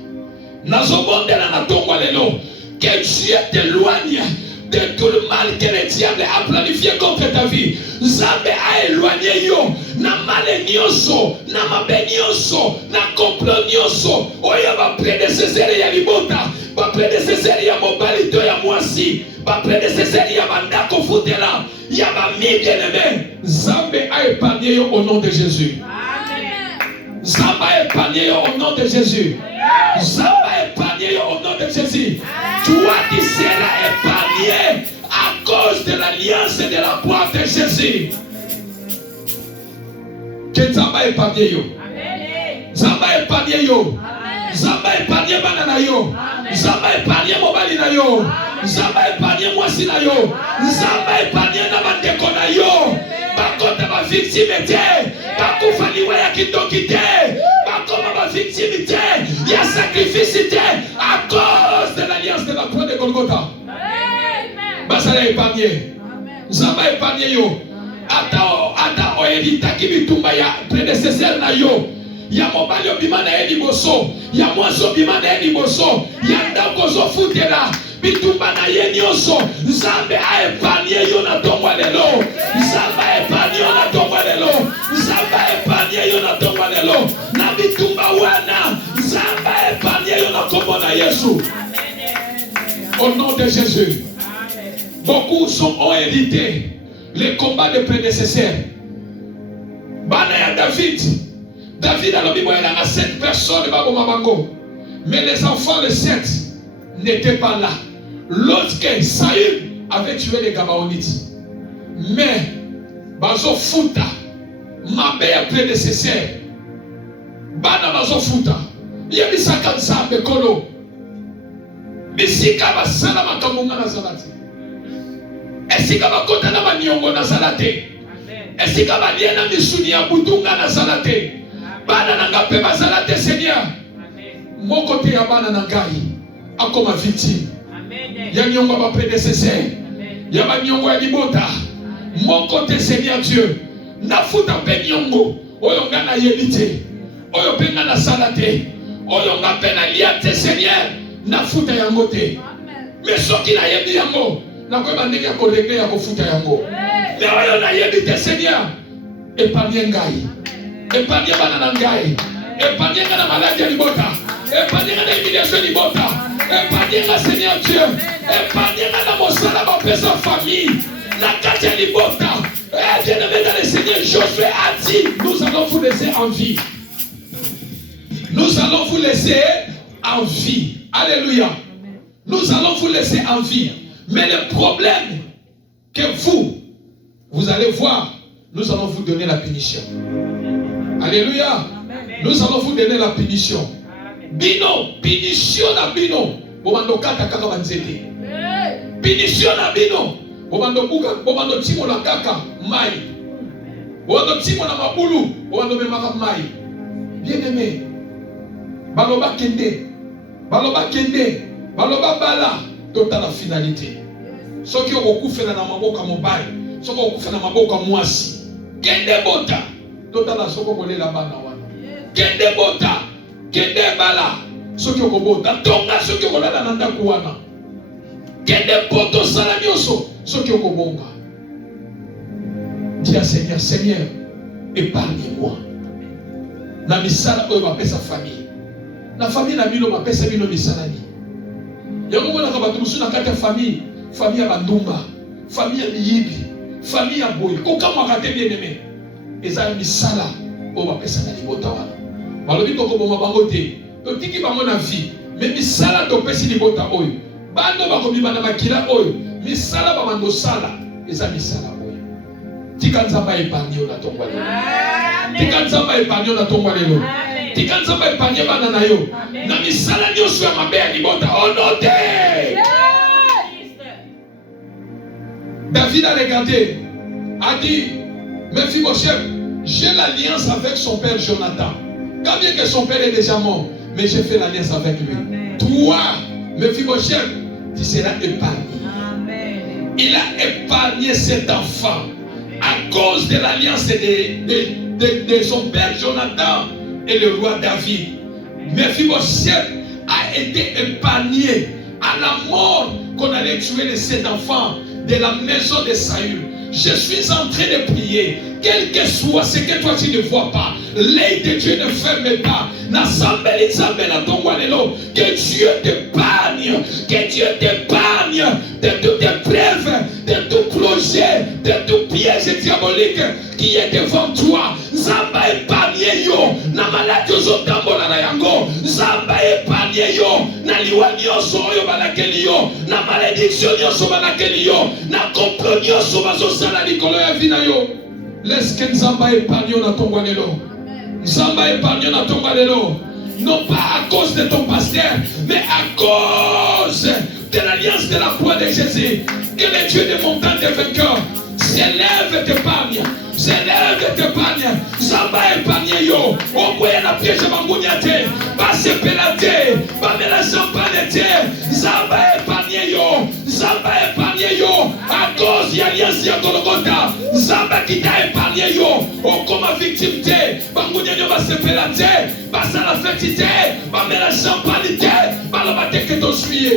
Que Dieu t'éloigne de tout le mal que le diable a planifié contre ta vie. Zambe a éloigné yo. Na male nyoso, na mabe nyoso, na complot nyoso. Oya ba prédécesseur ya libota, ba prédécesseur ya mobali to ya mwasi, ba prédécesseur ya bandako futela, ya ba mi bien-aimé. Zambe a épargné yo au nom de Jésus. Amen. Zambe a épargné yo au nom de Jésus. Zambe a épargné yo au nom de Jésus. Toi qui seras épargné à cause de l'alliance et de la croix de Jésus. Que Zamba épargné yo. Zamba épargné yo. Zamba épargné banana yo. Zamba épargné mobali na yo. Zamba épargné mwasi na yo. Zamba épargné na bandeko na yo. Bakota ba victime te. Bakufa liwa ya kitoki te. Bakoma ba victime te. Ya sacrifice te. À cause de l'alliance de la croix de Golgotha. Basala épargné. Zamba épargné yo. Ata oedita kibitumba ya prédécesseur na yo. Ya mobali obima na edi boso. Ya mwaso obima na edi boso. Ya ndako zo futela. Bitumba na ye nyonso. Zambe a épargné yo na tongwa lelo. Zamba a épargné yo na tongwa lelo. Zamba a épargné yo na tongwa lelo. Na bitumba wana. Zamba a épargné yo na kombo na Yesu. Au nom de Jésus. Beaucoup ont hérité les combats des prédécesseurs. Bana ya David. David a l'obéi à 7 personnes. Mais les enfants, les 7, n'étaient pas là. Lorsque Saül avait tué les Gabaonites. Mais, Bazo Futa, ma mère prédécesseur, Bana Bazo Futa, Yabisaka Nzambe Kolo, Bisika Basala Makamunga Nazalati, Esika Bakota na Manyongo Nazalate, Esika Baliana Misuni ya Butunga Nazalate, Bana Nangape Bazalate Seigneur, mon côté ya Bana Nangai, Akoma victime. Ya nyongo ba prédécesseur. Ya ba nyongo ya libota. Mon côté Seigneur Dieu. Na futa pe nyongo. Oyo nga na yebite. Oyo pe nga na salate. Oyo nga pe na liate Seigneur. Na futa yango te. Mais soki na yebi yango. Na ko ba ndenge ko regle ya ko futa yango. Mais oyo na yebite Seigneur. Épargne ngai. Épargne bana na ngai. Épargne nga na maladie ya libota. Épargne nga na humiliation libota. Épargnez-la, Seigneur Dieu. Épargnez-la dans mon salat, ma personne famille. La Katia Libota. Bien-aimé dans le Seigneur, Josué a dit, nous allons vous laisser en vie. Nous allons vous laisser en vie. Alléluia. Nous allons vous laisser en vie. Mais le problème que vous allez voir, nous allons vous donner la punition. Alléluia. Nous allons vous donner la punition. Bino, punition na bino. Bomando kata kaka banzete. Punition na bino. Bomando buka, bomando timo na kaka mai. Bomando timo na mabulu, bomando memaka mai. Bien aimé. Baloba kende. Baloba kende. Baloba bala. Tota la finalité. Soki okufela na maboka mobile, soki okufela na maboka mwasi. Kende bota. Tota la soko kolela bana wana. Kende bota. Kende bala soki okobota tonga soki okolala na ndako wana kende poto sala nyonso soki okobonga. Dis à Seigneur, Seigneur, épargne-moi na misala oyo bapesa famille na famille na bino bapesa bino misala ni yango monaka bato mosusu na kati ya famille famille à Bandumba, famille à Miyibi, famille à Boy, aucun maraté bien aimé. Et ça a mis ça là, on va passer dans les botawana. Balobi toko boma bangote, to tiki bango na vie, mais mi sala to pesi ni bota oyo. Bando ba komi bana makila oyo, mi sala ba mando sala, et ça mi sala oyo. Tika nzamba épargné na tongwa lelo. Tika nzamba épargné na tongwa lelo. Tika nzamba épargné bana na yo. Na mi sala nyoso ya mabe ya libota onote. David a regardé, a dit, Mephibosheth, j'ai l'alliance avec son père Jonathan. Quand bien que son père est déjà mort, mais j'ai fait l'alliance avec lui. Amen. Toi, Mephibosheth, tu seras épargné. Amen. Il a épargné cet enfant à cause de l'alliance de son père Jonathan et le roi David. Mephibosheth a été épargné à la mort qu'on allait tuer cet enfant de la maison de Saül. Je suis en train de prier, quel que soit ce que toi tu ne vois pas, l'œil de Dieu ne ferme pas. Que Dieu t'épargne, que Dieu t'épargne de toute épreuve, de tout projet, de tout piège diabolique qui est devant toi. Zamba épargne yo, na maladie ozotambola na yango. Zamba épargne yo, na liwa nyonso oyo banakeli yo, na malédiction nyonso banakeli yo, na complot nyonso bazosala likolo ya vie na yo. Laisse que Nzamba épargne na tongwa lelo. Nzamba épargne na tongwa lelo. Non pas à cause de ton pasteur, mais à cause de l'alliance de la croix de Jésus. Que le Dieu des montagnes des vainqueurs s'élève et t'épargne. S'élève et t'épargne. Zamba épargne yo. Au moyen la piège à Mangounyate. Pas se pélater. Pas me la champagne. Zamba épargne yo. Zamba épargne yo. À cause de l'alliance de Golgotha. Zamba qui t'a épargné yo. Au comme victime. Mangounyate va se pélater. Pas à la fête. Pas me la champagne. Pas la bataille que t'as suivi.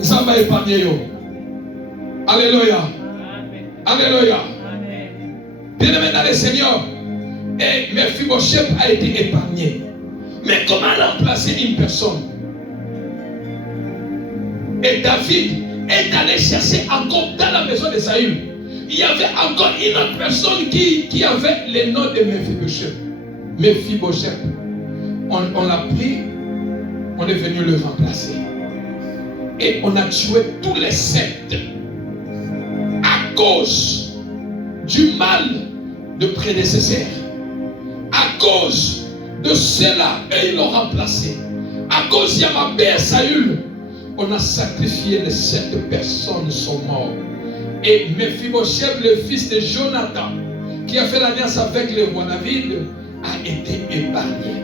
Zamba épargne yo. Alléluia. Alléluia. Bien-aimé dans le Seigneur, et Mephibosheth a été épargné. Mais comment remplacer une personne? Et David est allé chercher encore dans la maison de Saül. Il y avait encore une autre personne qui avait le nom de Mephibosheth. Mephibosheth. On l'a pris, on est venu le remplacer. Et on a tué tous les sept à cause du mal de prédécesseurs. À cause de cela, et ils l'ont remplacé. À cause de Yamabé et Saül, on a sacrifié les sept personnes sont mortes. Et Mephibosheth, le fils de Jonathan, qui a fait l'alliance avec le roi David, a été épargné.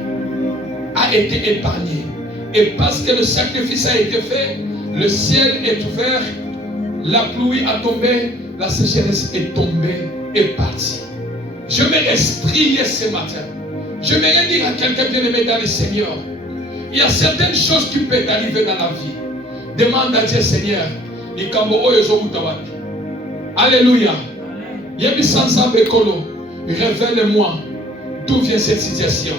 A été épargné. Et parce que le sacrifice a été fait, le ciel est ouvert, la pluie a tombé, la sécheresse est tombée et partie. Je m'aimerais prier ce matin. Je m'aimerais dire à quelqu'un bien-aimé dans le Seigneur, il y a certaines choses qui peuvent arriver dans la vie. Demande à Dieu, Seigneur, alléluia. Révèle-moi d'où vient cette situation.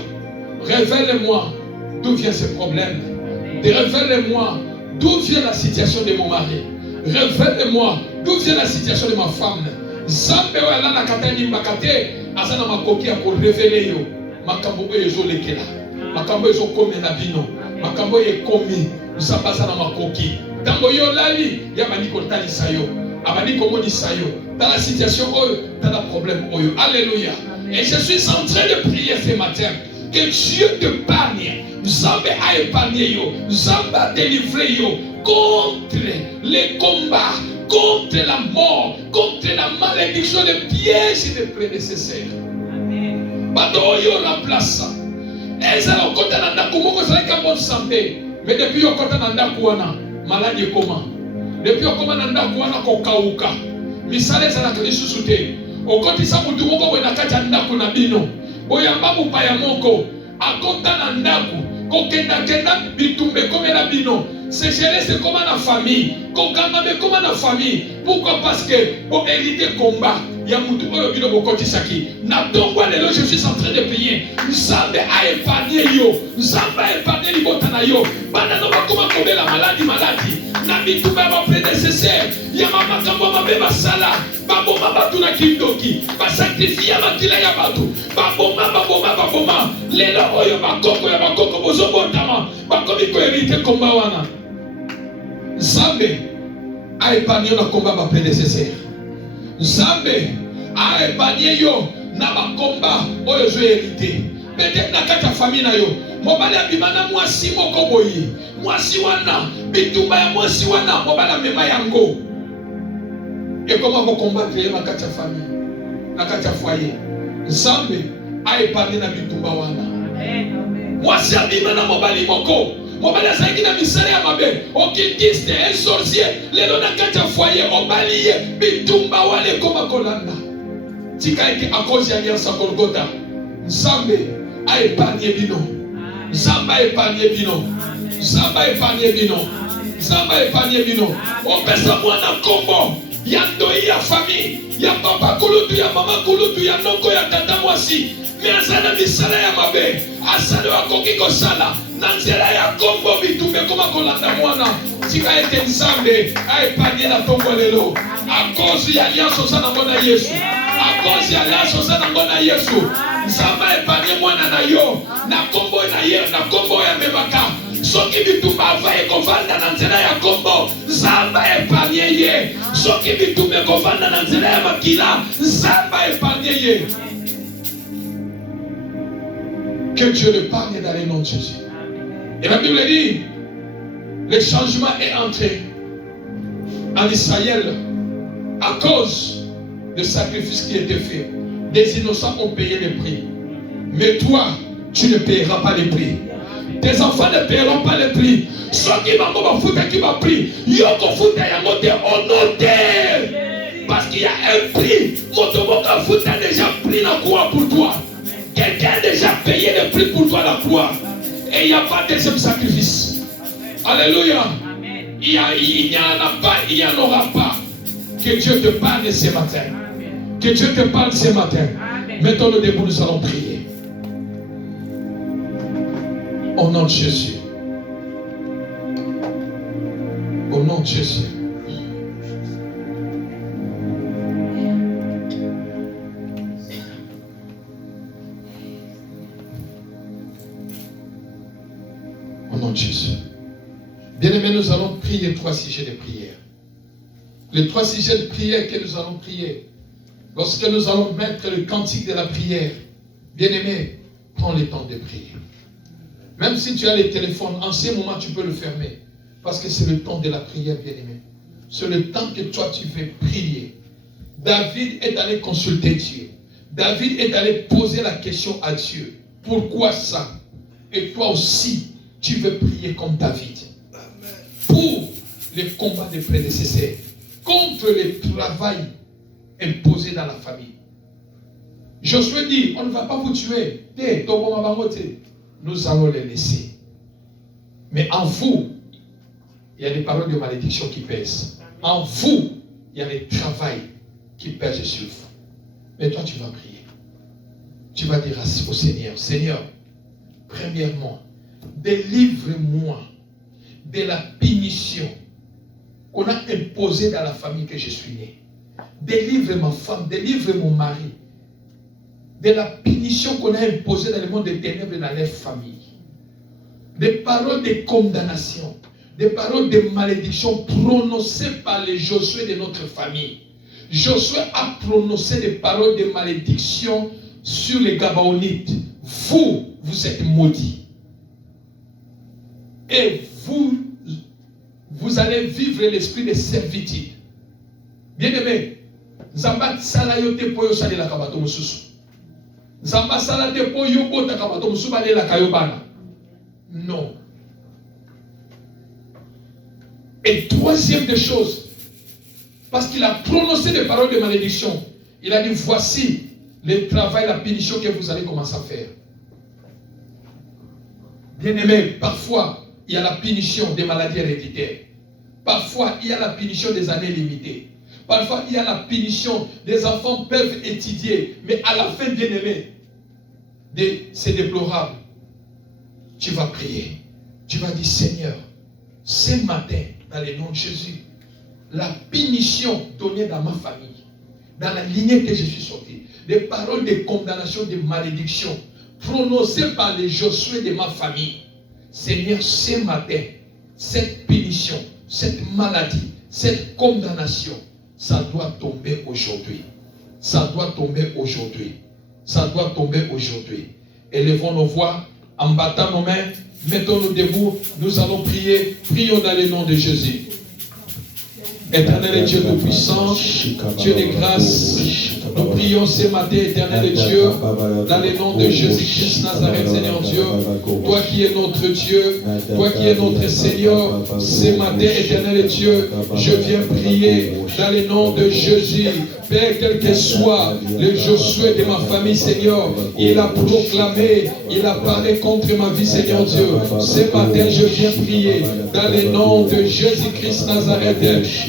Révèle-moi d'où vient ce problème. Révèle-moi d'où vient la situation de mon mari. Révèle-moi d'où vient la situation de ma femme. Zambe wala na katani mbakate azana makoki ya ko révéler yo makambo oyo ezolekela makambo ezokomi na bino makambo ekomi usabaza na makoki tango yo lali ya bani ko talisa yo abani ko monisa yo dans la situation oyo dans le problème oyo. Alléluia. Et je suis en train de prier ce matin que Dieu te épargne. Zambe a épargné yo, Zambe a délivré yo contre les combats, contre la mort, contre la malédiction, les pièges des prédécesseurs. Badoyo remplace. Et ça, on compte dans la comment ça est bonne santé. Mais depuis on compte dans la kouana, maladie comment? Depuis on compte dans la kouana kokauka. Misale ça la kali susute. On compte ça pour tout le monde na kati na kuna bino. Oyamba mupaya moko. Akonta na ndaku. Kokenda kenda bitumbe comme la bino. C'est gérer c'est comme la famille. Kokamba mais comme la famille. Pourquoi? Parce que pour éviter combat. Il y a mutu oyo bino bokoti saki. Na tongwa lelo je suis en train de prier. Nzambe a épargné yo. Nzambe a épargné libota na yo. Bana no bakoma komela maladie. na bitumba ba prédécesseur ya makambo mabe basala baboma batu na kindoki basakrifia makila ya batu baboma lelo oyo bakoko bozobotama bakomi koérite komba wana Nzambe a épargné na komba ba prédécesseur Nzambe a épargné yo na bakomba oyo zo hérité peut-être na kati ya famille na yo mobali abima na mwasi moko boye mwasi wana bitumba ya mwasi wana mobali amema yango et comment vous combattre na kati ya famille na kati ya foyer Nzambe a épargné na bitumba wana mwasi abima na mobali moko mobali azalaki na misala ya mabe okitiste un sorcier lelo na kati ya foyer obali ye bitumba wana ekoma kolanda tika eke à cause ya alliance à Golgotha Nzambe a épargné bino Nzambe a épargné bino Nzambe a épargné bino Nzambe a épargné bino opesa mwana kombo ya ndoi ya famille ya papa kulutu ya mama kulutu ya noko ya tata mwasi mais azala misala ya mabe asali wakoki kosala na nzela ya kombo bitumbe koma kolanda mwana tika ete Nzambe a épargné na tongo lelo à cause ya alliance oza nango na Yesu à cause ya alliance oza nango na Yesu Nzambe a épargné mwana na yo na kombo na ye na kombo ya memaka soki bitumba avaye kovanda na nzela ya kombo Nzambe a épargné ye soki bitumba kovanda na nzela ya makila Nzambe a épargné ye. Que Dieu l'épargne dans les noms de Jésus. Et la Bible dit le changement est entré en Israël à cause du sacrifice qui était fait. Des innocents ont payé le prix. Mais toi, tu ne payeras pas le prix. Tes enfants ne paieront pas le prix. Ceux qui m'ont foutu qui m'a pris, ils ont foutu à honorer. Parce qu'il y a un prix. Mon foutu a déjà pris la croix pour toi. Quelqu'un a déjà payé le prix pour toi la croix. Et il n'y a pas de deuxième sacrifice. Alléluia. Il n'y en a pas, il n'y en aura pas. Que Dieu te parle ce matin. Que Dieu te parle ce matin. Mettons-nous debout, nous allons prier. Au nom de Jésus. Au nom de Jésus. Au nom de Jésus. Bien-aimés, nous allons prier 3 sujets de prière. Les 3 sujets de prière que nous allons prier. Lorsque nous allons mettre le cantique de la prière, bien-aimé, prends le temps de prier. Même si tu as les téléphones, en ce moment, tu peux le fermer. Parce que c'est le temps de la prière, bien-aimé. C'est le temps que toi, tu veux prier. David est allé consulter Dieu. David est allé poser la question à Dieu. Pourquoi ça? Et toi aussi, tu veux prier comme David. Pour les combats des prédécesseurs. Contre le travail imposé dans la famille. Josué dit, on ne va pas vous tuer. Nous allons les laisser. Mais en vous, il y a des paroles de malédiction qui pèsent. En vous, il y a le travail qui pèse sur vous. Mais toi, tu vas prier. Tu vas dire au Seigneur, Seigneur, premièrement, délivre-moi de la punition qu'on a imposée dans la famille que je suis né. Délivre ma femme, délivre mon mari de la punition qu'on a imposée dans le monde des ténèbres dans leur famille. Des paroles de condamnation, des paroles de malédiction prononcées par les Josué de notre famille. Josué a prononcé des paroles de malédiction sur les Gabaonites. Vous êtes maudits. Et vous allez vivre l'esprit de servitude. Bien-aimé, Zamba salayote poyo salela kabato mususu. Zamba salate poyo bota kabato mususu balela kayobana. Non. Et troisième des choses, parce qu'il a prononcé des paroles de malédiction, il a dit, voici le travail, la punition que vous allez commencer à faire. Bien-aimé, parfois, il y a la punition des maladies héréditaires. Parfois, il y a la punition des années limitées. Parfois, il y a la punition des enfants peuvent étudier, mais à la fin, bien-aimé, c'est déplorable. Tu vas prier. Tu vas dire, Seigneur, ce matin, dans le nom de Jésus. La punition donnée dans ma famille, dans la lignée que je suis sorti, des paroles de condamnation, de malédiction, prononcées par les Josué de ma famille. Seigneur, ce matin, cette punition, cette maladie, cette condamnation, ça doit tomber aujourd'hui. Ça doit tomber aujourd'hui. Ça doit tomber aujourd'hui. Élevons nos voix, en battant nos mains, mettons-nous debout, nous allons prier. Prions dans le nom de Jésus. Éternel et Dieu Tout-Puissant, Dieu de grâce, nous prions ce matin, éternel Dieu, dans le nom de Jésus-Christ Nazareth, Seigneur Dieu, toi qui es notre Dieu, toi qui es notre Seigneur, ce matin, éternel Dieu, je viens prier dans le nom de Jésus. Père, quel que soit le Josué de ma famille, Seigneur, il a proclamé, il a parlé contre ma vie, Seigneur Dieu. Ce matin, je viens prier dans le nom de Jésus-Christ Nazareth.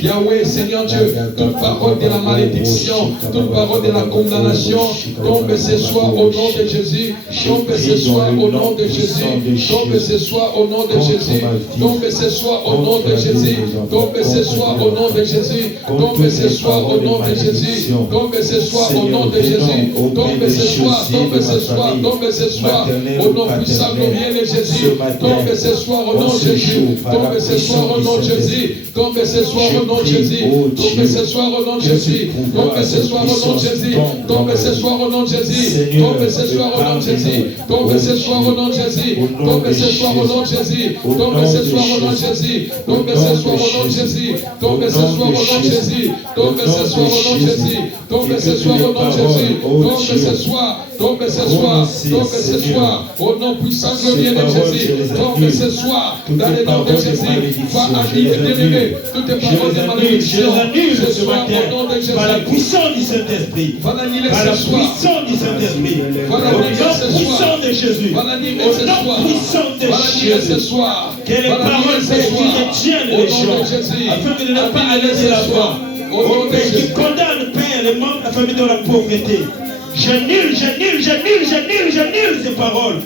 Yahweh, Seigneur Dieu, toute parole de la malédiction, toute parole de la condamnation, tombe ce soir au nom de Jésus, tombe ce soir au nom de Jésus, tombe ce soir au nom de Jésus, tombe ce soir au nom de Jésus, tombe ce soir au nom de Jésus, tombe ce soir au nom de Jésus. Tombe ce soir au nom de Jésus. Tombe ce soir, tombe ce soir, tombe ce soir. Au nom puissant, glorieux de Jésus. Tombe ce soir au nom de Jésus. Tombe ce soir au nom de Jésus. Tombe ce soir au nom de Jésus. Tombe ce soir au nom de Jésus. Tombe ce soir au nom de Jésus. Tombe ce soir au nom de Jésus. Tombe ce soir au nom de Jésus. Tombe ce soir au nom de Jésus. Tombe ce soir au nom de Jésus. Tombe ce soir au nom de Jésus. Tombe ce soir au nom de Jésus. Tombe ce soir au nom de Jésus. Tombe ce soir au nom de Jésus. Tombe ce soir au nom de Jésus. Tombe ce soir. Tombe ce soir. Tombe ce soir. Au nom puissant glorieux de Jésus. Tombe ce soir. Dans le nom de Jésus. Va annuler, bien-aimé, toutes les paroles de malédiction. Ce soir au nom de Jésus. Par la puissance du Saint-Esprit. Va l'annuler Par la ce soir. puissance du Saint-Esprit. Va Au l'annuler nom ce soir. puissant de Jésus. Va l'annuler Au ce nom soir. puissant de Va l'annuler ce Jésus. soir. Que les Va l'annuler paroles ce soir. retiennent Au les nom gens. de Jésus. Afin de ne pas Annuler aller ce la soir. foi. Au nom Au de Père qui Jésus. condamne, Père, les membres de la famille de la pauvreté. J'annule ces paroles.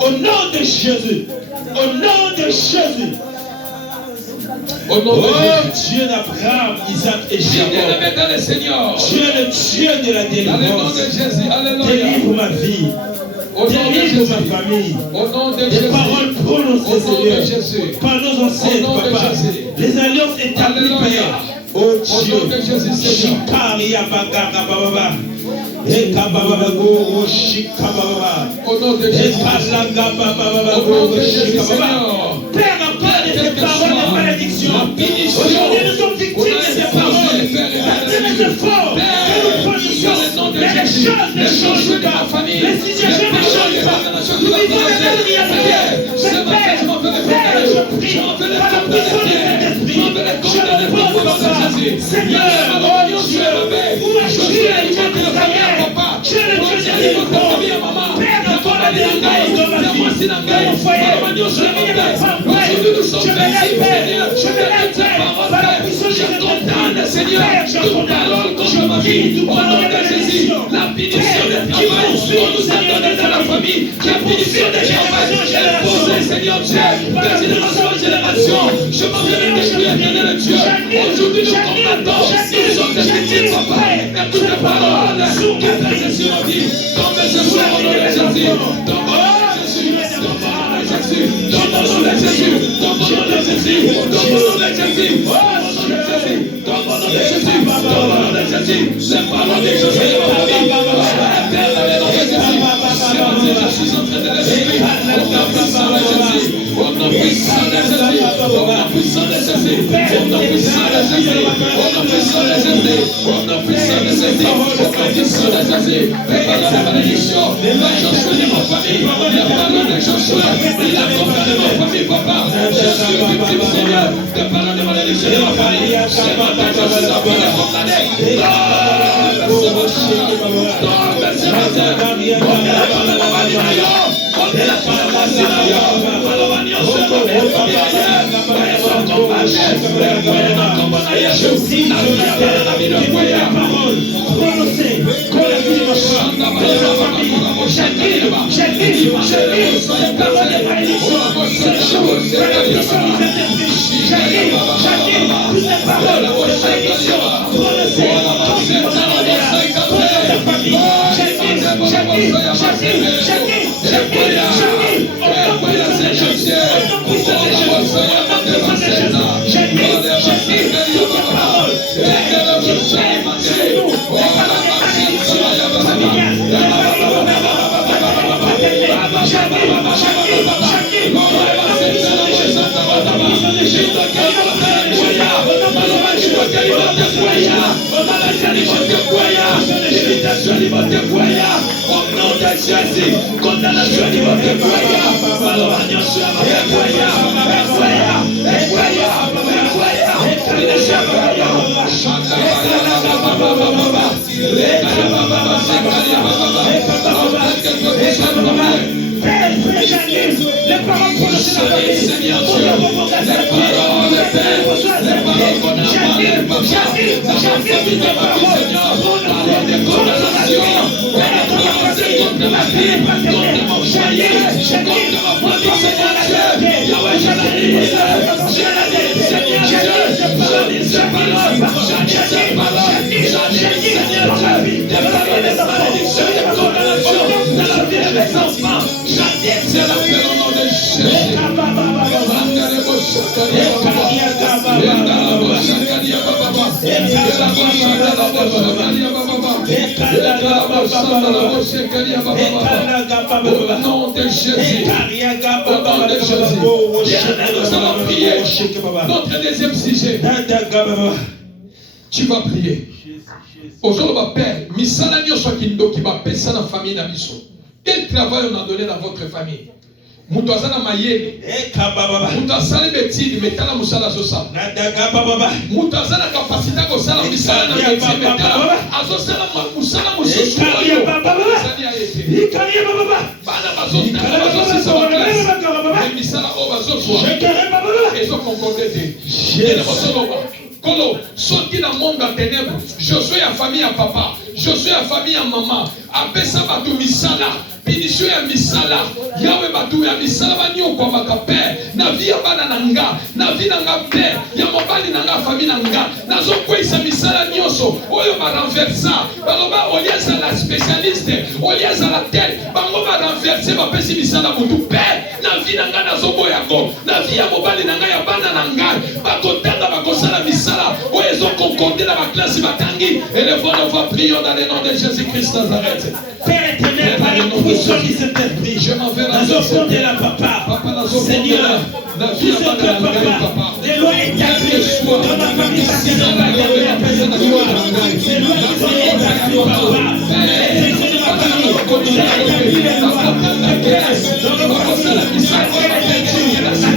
Au nom de Jésus. Au nom de Jésus. Au nom de Jésus. Dieu d'Abraham, Isaac et Jacob. Bien-aimé dans le Seigneur. Tu es le Dieu de la Dans le nom délivrance. de Jésus. Alléluia. Délivre ma vie. Au nom de Délivre Jésus. ma famille. Au nom de Des Jésus. paroles prononcées, Au nom de Seigneur, Jésus. par nos ancêtres, Au nom de papa. Jésus. Les alliances établies, Alléluia. Père. Oh Au Dieu. nom de Jésus, Seigneur. Shikaria bagara bababa. Ekababa go shikababa. Au nom de Jésus. Ekalaga bababa Au nom go de Jésus, shikababa. Seigneur. Père, encore de ces paroles de malédiction. Aujourd'hui, nous sommes victimes de ces paroles. Malgré les efforts que nous prononçons, mais les choses ne changent pas. Les situations ne changent pas. Nous vivons les mêmes réalités. Mais Père, je prie, par la puissance de Saint-Esprit, je le pose comme ça. Seigneur, oh Dieu, où es-tu, le Dieu d'Israël? Tu es le Dieu de l'Église. Père, encore la délivrance dans ma vie, dans mon foyer, je vais me prendre prêt. Je vais l'être, par la puissance de Saint-Esprit. Seigneur, Père, je toute parole contre ma vie, au nom de Jésus, la punition de travail, qu'on nous a donné dans la famille, la punition de travail, elle pose, Seigneur Dieu, de génération en génération. Je m'en vais de Dieu, éternel Dieu. Aujourd'hui, nous combattons, nous sommes des victimes, papa, et toutes les paroles qui pèsent sur nos vies, tombez ce soir au nom de Jésus, tombe au nom de Jésus, tombe au nom de Jésus, tombe au nom de Jésus, tombe au nom de Jésus, tombe au nom de Jésus, tombe au nom de Jésus, tombe au nom de Jésus, tombe au nom de Jésus, les paroles de Jésus de ma vie, appelle dans le nom de Jésus, je suis en train de l'esprit, au nom puissant de Jésus, au nom puissant de Jésus, au nom puissant de Jésus, au nom puissant de Jésus, au nom puissant de Jésus, au nom puissant de Jésus, au nom puissant de Jésus, prépare la malédiction, la Josué de ma famille, la parole de Josué, il a condamné ma famille, papa, je suis victime, Seigneur, de parole de malédiction de ma famille, ce matin, je suis en train de condamner, J'arrive Au nom de Jésus. Nous allons prier. Notre deuxième sujet. Tu vas prier. Aujourd'hui, ma père, misala nyoso kindo ki ba pesa na famille na biso. Quel travail on a donné dans votre famille? Mutu azana mayele. Mutu asali betidi metala musala zosa. Mutu azana kapasita ko sala misala na betidi metala. Azosala musala mususu. Bana bazosala bazosala. Misala o bazoswa. Ezo concordete. Kolo, sorti dans le monde en ténèbres. Je suis la famille à papa. Je suis la famille à maman. Apesa batu misala. Pinisho ya misala. Yawe batu ya misala banyo kwa makape. Na vi ya bana nanga. Na vi nanga pe. Ya mobali nanga famille nanga. Nazo kwe isa misala nyoso. Oyo ba renversa. Baloba olieza la spécialiste. Olieza la tête. Bango ba renverse ba pesi misala mutu pe. Na vi nanga nazo boyako. Na vi ya mobali nanga ya bana nanga. Bakotanga bakosala misala. Ils ont concordé dans ma classe Batangi. Et les voix de voix prions dans le nom de Jésus-Christ Nazareth. Père éternel, par une puissance qui s'interprie. Je m'en vais dans un de la papa. Seigneur, tout ce que papa, les lois établies dans ma famille, parce que non pas de la personne de loi. Les lois qui sont établies, papa. Les écrits de ma famille, tu as établi les lois. Dans ma famille, tu as établi les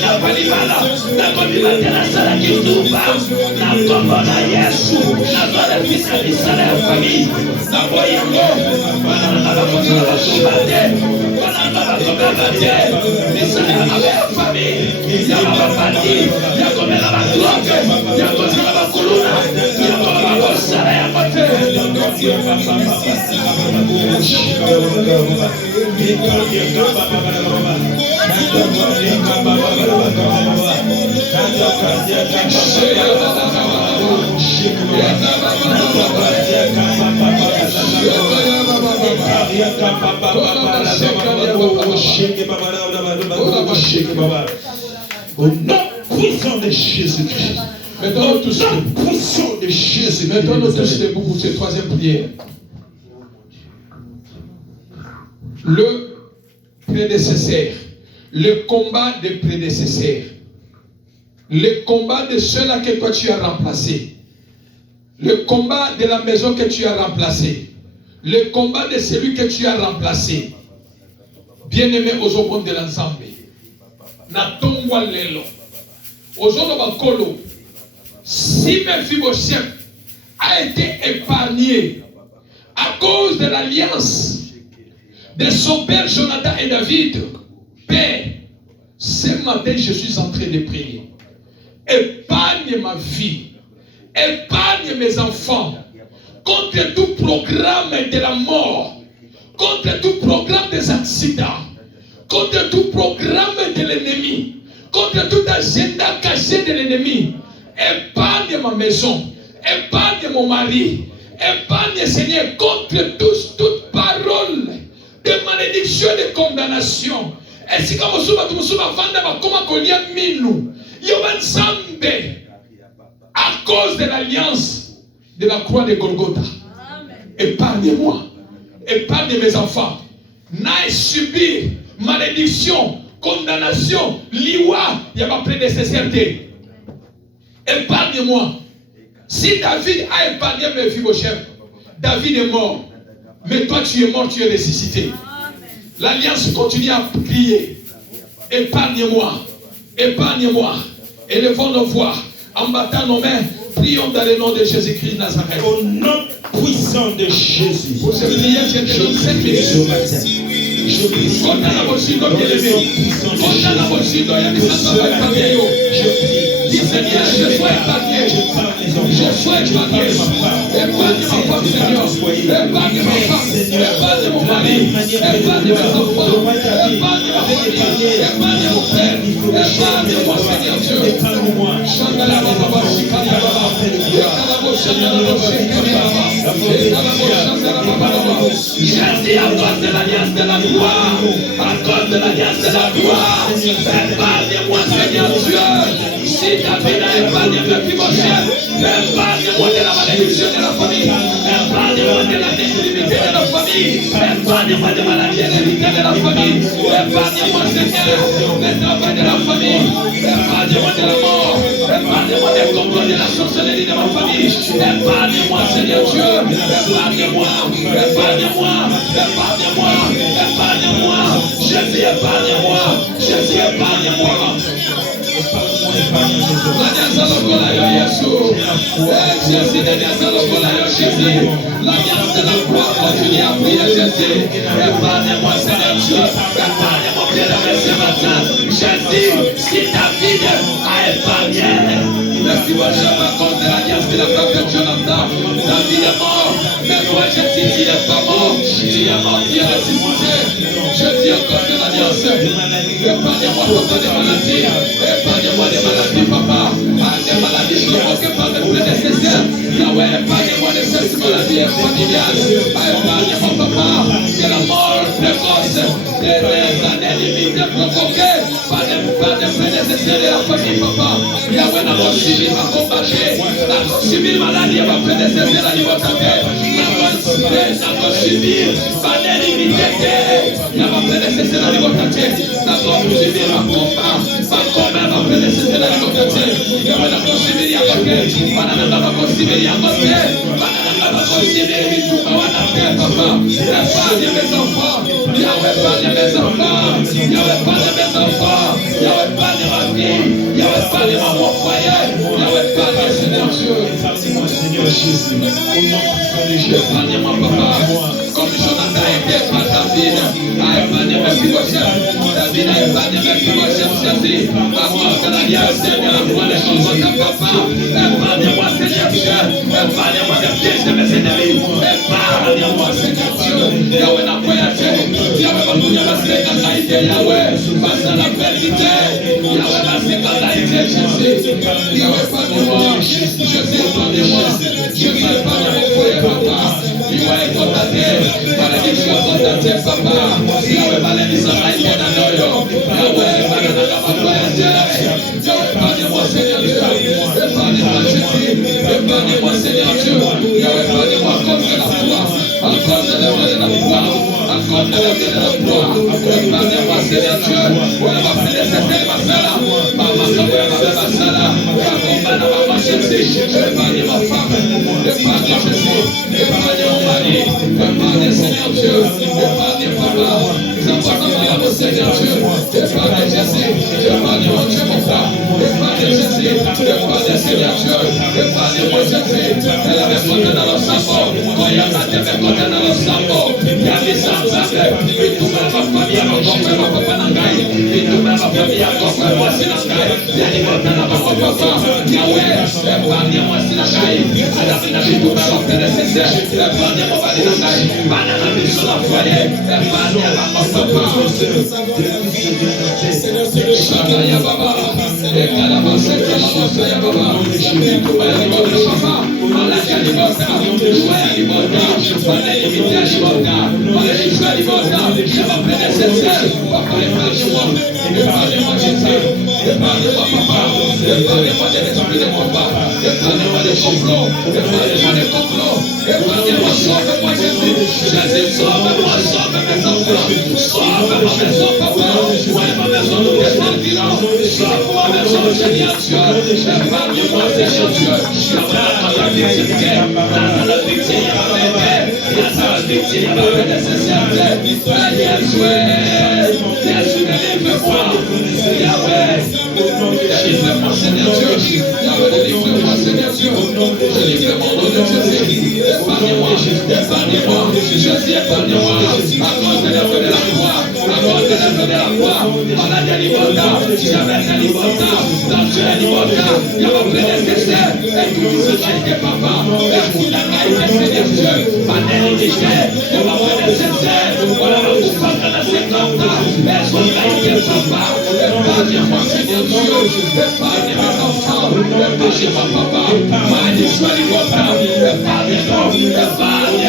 la libala nakobima te nasala kituba nakomona Yesu nazala fisa misala ya famille naboyango bananga bakosala basuba te bananga bakobeba te misala ya mabe ya famille ya mababandi ya komela badroge ya kozala bakuluna ya koba bakosala yango te Au nom puissant de Jésus-Christ. Mettons-nous tous puissant de Jésus. Mettons-nous tous debout pour cette troisième prière. Le prédécesseur, le combat des prédécesseurs, le combat de ceux-là que toi tu as remplacé, le combat de la maison que tu as remplacé, le combat de celui que tu as remplacé. Bien-aimé aux hommes de l'ensemble, Natongwa Lelo, aux hommes Kolo, si Mephibosheth a été épargné à cause de l'alliance de son père Jonathan et David, Père, ce matin je suis en train de prier. Épargne ma vie, épargne mes enfants contre tout programme de la mort, contre tout programme des accidents, contre tout programme de l'ennemi, contre tout agenda caché de l'ennemi. Épargne ma maison, épargne mon mari, épargne Seigneur contre toute parole de malédiction et de condamnation. Et si comme à cause de l'alliance de la croix de Golgotha, épargne-moi, épargne mes enfants. N'aille subir malédiction, condamnation, liwa, il y a ma prédécesseur. Épargne-moi. Si David a épargné Mephibosheth, David est mort. Mais toi tu es mort, tu es ressuscité. L'alliance continue à prier. Épargne-moi. Épargne-moi. Élevons nos voix. En battant nos mains, prions dans le nom de Jésus-Christ de Nazareth. Au nom puissant de Jésus. Pour cette prière, je te donne 5 minutes. Je prie. Dis Seigneur, je sois épargné. Je sois épargné. Épargne ma femme, Seigneur. Épargne ma femme. Épargne mon mari. Épargne mes enfants. Épargne ma famille. Épargne mon père. Épargne-moi, Seigneur Dieu. Épargne-moi. J'ai dit à cause de l'alliance de la gloire. À cause de l'alliance de la gloire. Épargne-moi, Seigneur Dieu. Si David a épargné Mephibosheth, épargne-moi de la malédiction de la famille, épargne-moi de la désillimité de la famille, épargne-moi de la maladie héréditaire de la famille, épargne-moi Seigneur, les travaux de la famille, épargne-moi de la mort, épargne-moi des complots de la sorcellerie de ma famille, épargne-moi Seigneur Dieu, épargne-moi, épargne-moi, épargne-moi, épargne-moi, Jésus épargne-moi, Jésus épargne-moi. L'alliance de la croix continue à prier Jésus. Épargne-moi Seigneur Dieu. Épargne-moi bien-aimé ce matin. Jésus, si David a épargné Mephibosheth à cause de l'alliance de la croix de Jonathan, David est mort. Mais toi Jésus, tu n'es pas mort. Tu es mort, tu es ressuscité. Jésus à cause de l'alliance. Épargne-moi papa des maladies. Épargne-moi des maladies papa. Des maladies provoquées par mes prédécesseurs. Yahweh, épargne-moi de cette maladie familiale. Épargne-moi papa de la mort précoce. Des années limitées provoquées par des prédécesseurs de la famille papa. Yahweh n'a pas subi ma combattre. N'a pas subi maladie à ma prédécesseur à niveau de ta terre. N'a pas subi par des limités. N'a pas prédécesseur à niveau de ta terre. N'a pas subi ma combat. Ma combat ma prédécesseur à niveau de ta terre. Yahweh n'a pas subi à côté. Banana n'a pas subi à côté. Banana n'a pas subi à tout papa. Épargne mes enfants. Yahweh épargne mes enfants. Yahweh épargne mes enfants. Yahweh épargne ma vie. famille. Yahweh, épargne-moi mon foyer. Yahweh, épargne, Seigneur Dieu. Épargne-moi, Seigneur Jésus. Au nom puissant de Jésus. Épargne-moi, papa. Comme Jonathan a été par David. A épargné mes Mephibosheth. David a épargné mes Mephibosheth, Jésus. Accorde la grâce, Seigneur, pour les choses de ta papa. Épargne-moi, Seigneur Dieu. Épargne-moi des pièges de mes ennemis. Épargne-moi, Seigneur Dieu. Yahweh n'a voyagé. Yahweh va nous dire la sécurité. Yahweh, passe à la vérité. Yahweh va sécurité, Jésus. Yahweh, épargne-moi. Jésus, épargne-moi. Jésus, épargne mon foyer, papa. Yahweh est condamné. Malédiction condamné, papa. Yahweh, malédiction est condamné. Yahweh, malédiction. Yahweh, épargne-moi, Seigneur Dieu. Épargne-moi, Jésus. Épargne-moi, Seigneur Dieu. Yahweh, épargne-moi contre la foi. Encore de la foi. Encore de la foi. Épargne-moi, Seigneur Dieu. On va faire des essais, ma sala. Maman, comment elle va faire ma sala? Maman, Jésus. Épargne ma femme. Épargne Jésus. Épargne mon mari. Épargne, Seigneur Dieu. Épargne papa. Mon Seigneur Dieu. Épargne Jésus. Épargne mon Dieu, mon frère. Épargne Jésus. Épargne Seigneur Dieu. Épargne-moi Jésus. Elle avait compté dans le sabot. Quand il y a des compté dans le sabot. Il y a des ensembles. Et tout ma famille a compris ma papa Nangai. Et tout ma famille a compris moi Sinangai. Il y a des compté dans mon papa. Yahweh, épargne-moi Sinangai. Alors il a mis tout ma famille nécessaire. Épargne-moi Nangai. Mana la vie sur la foyer. Épargne-moi mon papa. Shakaya Baba. Et Kalabasa Kalabasa ya Baba. Et tout ma famille papa. Malaki alibota. Jouer alibota. Malaki limité alibota. Malaki jouer alibota. Je m'appelle nécessaire. Papa, épargne-moi. Épargne-moi Jésus. Épargne-moi papa. Épargne-moi des esprits de combat. Épargne-moi des complots. Épargne-moi des complots. Épargne-moi, sauve-moi Jésus. Jésus, sauve-moi, sauve mes enfants. Sauve ma maison, papa. Moi et ma maison, nous restons vivants. Sauve ma maison, Seigneur Dieu. Épargne-moi, Seigneur Dieu. Dans la victime, dans la victime, il y a ma bébé. Dans la victime, il y a ma nécessaire. Jésus, délivre-moi. Yahweh, délivre-moi, Seigneur Dieu. Yahweh, délivre-moi, Seigneur Dieu. Délivre-moi, nom de Jésus. Épargne-moi, épargne-moi. Jésus, épargne-moi. Accorde le feu de la foi. Accorde le feu de la foi. On a des libertés. Jamais des libertés. Dans Dieu, des libertés. Il y a ma prédécesseur. Et tout ce qui est papa. Et tout la caille, Seigneur Dieu. Ma délivré. Et ma prédécesseur. Voilà ma bouffante dans la 50 ans. Et son caille, papa. Épargne-moi, Seigneur Dieu. Épargne mes enfants. Épargne-moi, papa. Malédiction, liberté. Épargne-moi. Épargne,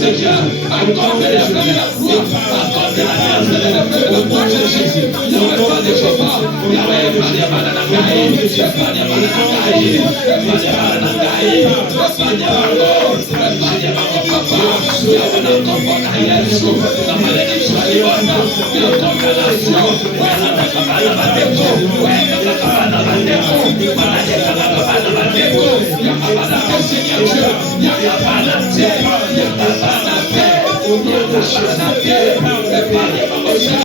Seigneur. Accorde le feu de la foi. Accorde la grâce de la feu de la foi, Jésus. Yahweh, épargne papa. Yahweh, épargne Mananakai. Épargne Mananakai. Épargne Mananakai. Épargne Margot. Épargne Margot, papa. Yahweh, n'accorde pas Yesu. La malédiction est liberté. La condamnation. Ouais, la cabane à Mateko. Ouais, la cabane à Mateko. Maladie cabane à Mateko. Yahweh, Seigneur Dieu. Yahweh,